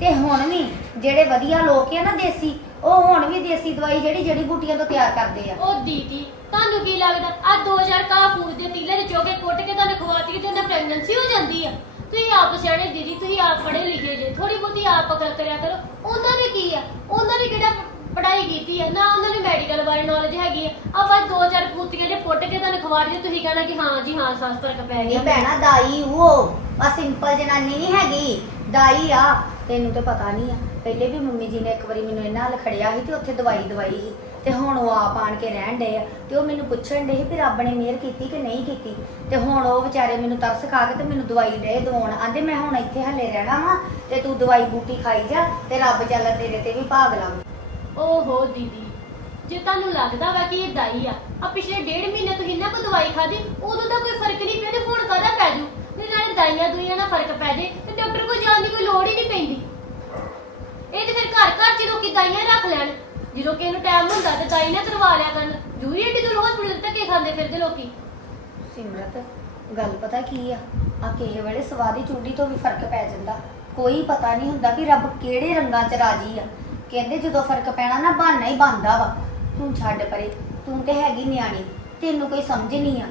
ਤੇ ਹੁਣ ਵੀ ਜਿਹੜੇ ਵਧੀਆ ਲੋਕ ਆ ਨਾ ਦੇਸੀ, ਉਹ ਹੁਣ ਵੀ ਦੇਸੀ ਦਵਾਈ ਜਿਹੜੀ ਜੜੀ ਬੂਟੀਆਂ ਤੋਂ ਤਿਆਰ ਕਰਦੇ ਆ। ਉਹ ਦੀਦੀ, ਤੁਹਾਨੂੰ ਕੀ ਲੱਗਦਾ? ਆ 2000 ਕਾ ਫੂਡ ਦੇ ਤੀਲੇ ਦੇ ਚੋਕੇ ਕੁੱਟ ਕੇ ਤੁਹਾਨੂੰ ਖਵਾਤੀ ਤੇ ਉਹਨਾਂ ਪ੍ਰੈਗਨੈਂਸੀ ਹੋ ਜਾਂਦੀ ਆ? ਤੁਸੀਂ ਆਪ ਸਿਆਣੇ ਦੀਦੀ ਤੁਸੀਂ ਆਪ ਪੜ੍ਹੇ ਲਿਖੇ ਜੇ ਥੋੜੀ ਬਹੁਤੀ ਆਪ ਅਕਲ ਕਰਿਆ ਕਰੋ। ਉਹਨਾਂ ਨੇ ਕੀ ਆ? ਉਹਨਾਂ ਨੇ ਕਿਹੜਾ ਪੜ੍ਹਾਈ ਕੀਤੀ ਆ? ਨਾ ਉਹਨਾਂ ਨੂੰ ਮੈਡੀਕਲ ਬਾਰੇ ਨੌਲੇਜ ਹੈਗੀ ਆ। ਆਪਾਂ 2000 ਪੂਤੀਆਂ ਦੇ ਪੁੱਟ ਕੇ ਤੁਹਾਨੂੰ ਖਵਾ ਰਹੀ ਤੁਸੀਂ ਕਹਿਣਾ ਕਿ ਹਾਂ ਜੀ ਹਾਂ ਸਾਸ ਫ਼ਰਕ ਪੈ ਗਿਆ। ਭੈਣਾ ਦਾਈ ਉਹ ਆ ਸਿੰਪਲ ਜਨਾਨੀ ਨਹੀਂ ਹੈਗੀ। ਦਾਈ ਆ ਤੈਨੂੰ ਤੇ ਪਤਾ ਨਹੀਂ ਆ। ਪਹਿਲੇ ਵੀ ਮੰਮੀ ਜੀ ਨੇ ਇੱਕ ਵਾਰੀ ਮੈਨੂੰ ਇਹਨਾਂ ਨਾਲ ਖੜਿਆ ਸੀ ਤੇ ਉੱਥੇ ਦਵਾਈ ਦਵਾਈ ਸੀ। ਤੇ ਹੁਣ ਉਹ ਆਪ ਆਣ ਕੇ ਰਹਿਣ ਡੇ ਆ ਤੇ ਉਹ ਮੈਨੂੰ ਪੁੱਛਣ ਡੇ ਵੀ ਰੱਬ ਨੇ ਮਿਹਰ ਕੀਤੀ ਕਿ ਨਹੀਂ ਕੀਤੀ। ਤੇ ਹੁਣ ਉਹ ਵਿਚਾਰੇ ਮੈਨੂੰ ਤਰਸ ਖਾ ਕੇ ਤੇ ਮੈਨੂੰ ਦਵਾਈ ਦੇ ਦਵਾਉਣ ਆਂਦੇ ਮੈਂ ਹੁਣ ਇੱਥੇ ਹੱਲੇ ਰਹਿਣਾ ਵਾ ਤੇ ਤੂੰ ਦਵਾਈ ਬੂਟੀ ਖਾਈ ਜਾ ਤੇ ਰੱਬ ਚੱਲ ਤੇਰੇ ਤੇ ਵੀ ਭਾਗ ਲਾਵੇ ਓਹੋ ਦੀਦੀ, ਜੇ ਤੁਹਾਨੂੰ ਲੱਗਦਾ ਵਾ ਕਿ ਇਹ ਦਾਈ ਆ ਆ ਪਿਛਲੇ ਡੇਢ ਮਹੀਨੇ ਤੋਂ ਇੰਨਾ ਕੋ ਦਵਾਈ ਖਾਦੀ ਉਦੋਂ ਤਾਂ ਕੋਈ ਫ਼ਰਕ ਨਹੀਂ ਪਿਆ ਤੇ ਹੁਣ ਕਾਹਦਾ ਪੈ ਜੂ? ਤੇ ਨਾਲੇ ਦਾਈਆਂ ਦੁਈਆਂ ਨਾਲ ਫ਼ਰਕ ਪੈ ਜੇ ਤੇ ਡਾਕਟਰ ਕੋਲ ਜਾਣ ਦੀ ਕੋਈ ਲੋੜ ਹੀ ਨਹੀਂ ਪੈਂਦੀ। ਇਹ ਤੇ ਫਿਰ ਘਰ ਘਰ ਚ ਲੋਕੀ ਦਾਈਆਂ ਰੱਖ ਲੈਣ। ਜਦੋਂ ਕਿਸੇ ਨੂੰ ਟਾਈਮ ਹੁੰਦਾ ਤੇ ਦਾਈ ਨਾ ਕਰਵਾ ਲਿਆ ਕਰਨ ਜੂਰੀ ਏਡੀ ਦੂਰ ਹਸਪੀਟਲ ਧੱਕੇ ਖਾਂਦੇ ਫਿਰਦੇ ਲੋਕੀ। ਸਿਮਰਤ, ਗੱਲ ਪਤਾ ਕੀ ਆ? ਆ ਕਿਸੇ ਵੇਲੇ ਸਵਾਦੀ ਚੂੜੀ ਤੋਂ ਵੀ ਫ਼ਰਕ ਪੈ ਜਾਂਦਾ। ਕੋਈ ਪਤਾ ਨਹੀਂ ਹੁੰਦਾ ਵੀ ਰੱਬ ਕਿਹੜੇ ਰੰਗਾਂ 'ਚ ਰਾਜੀ ਆ। ਕਹਿੰਦੇ ਜਦੋਂ ਫ਼ਰਕ ਪੈਣਾ ਨਾ, ਬਹਾਨਾ ਹੀ ਬਣਦਾ ਵਾ। ਤੂੰ ਛੱਡ ਪਰੇ, ਤੂੰ ਤੇ ਹੈਗੀ ਨਿਆਣੀ, ਤੈਨੂੰ ਕੋਈ ਸਮਝ ਨਹੀਂ ਆ।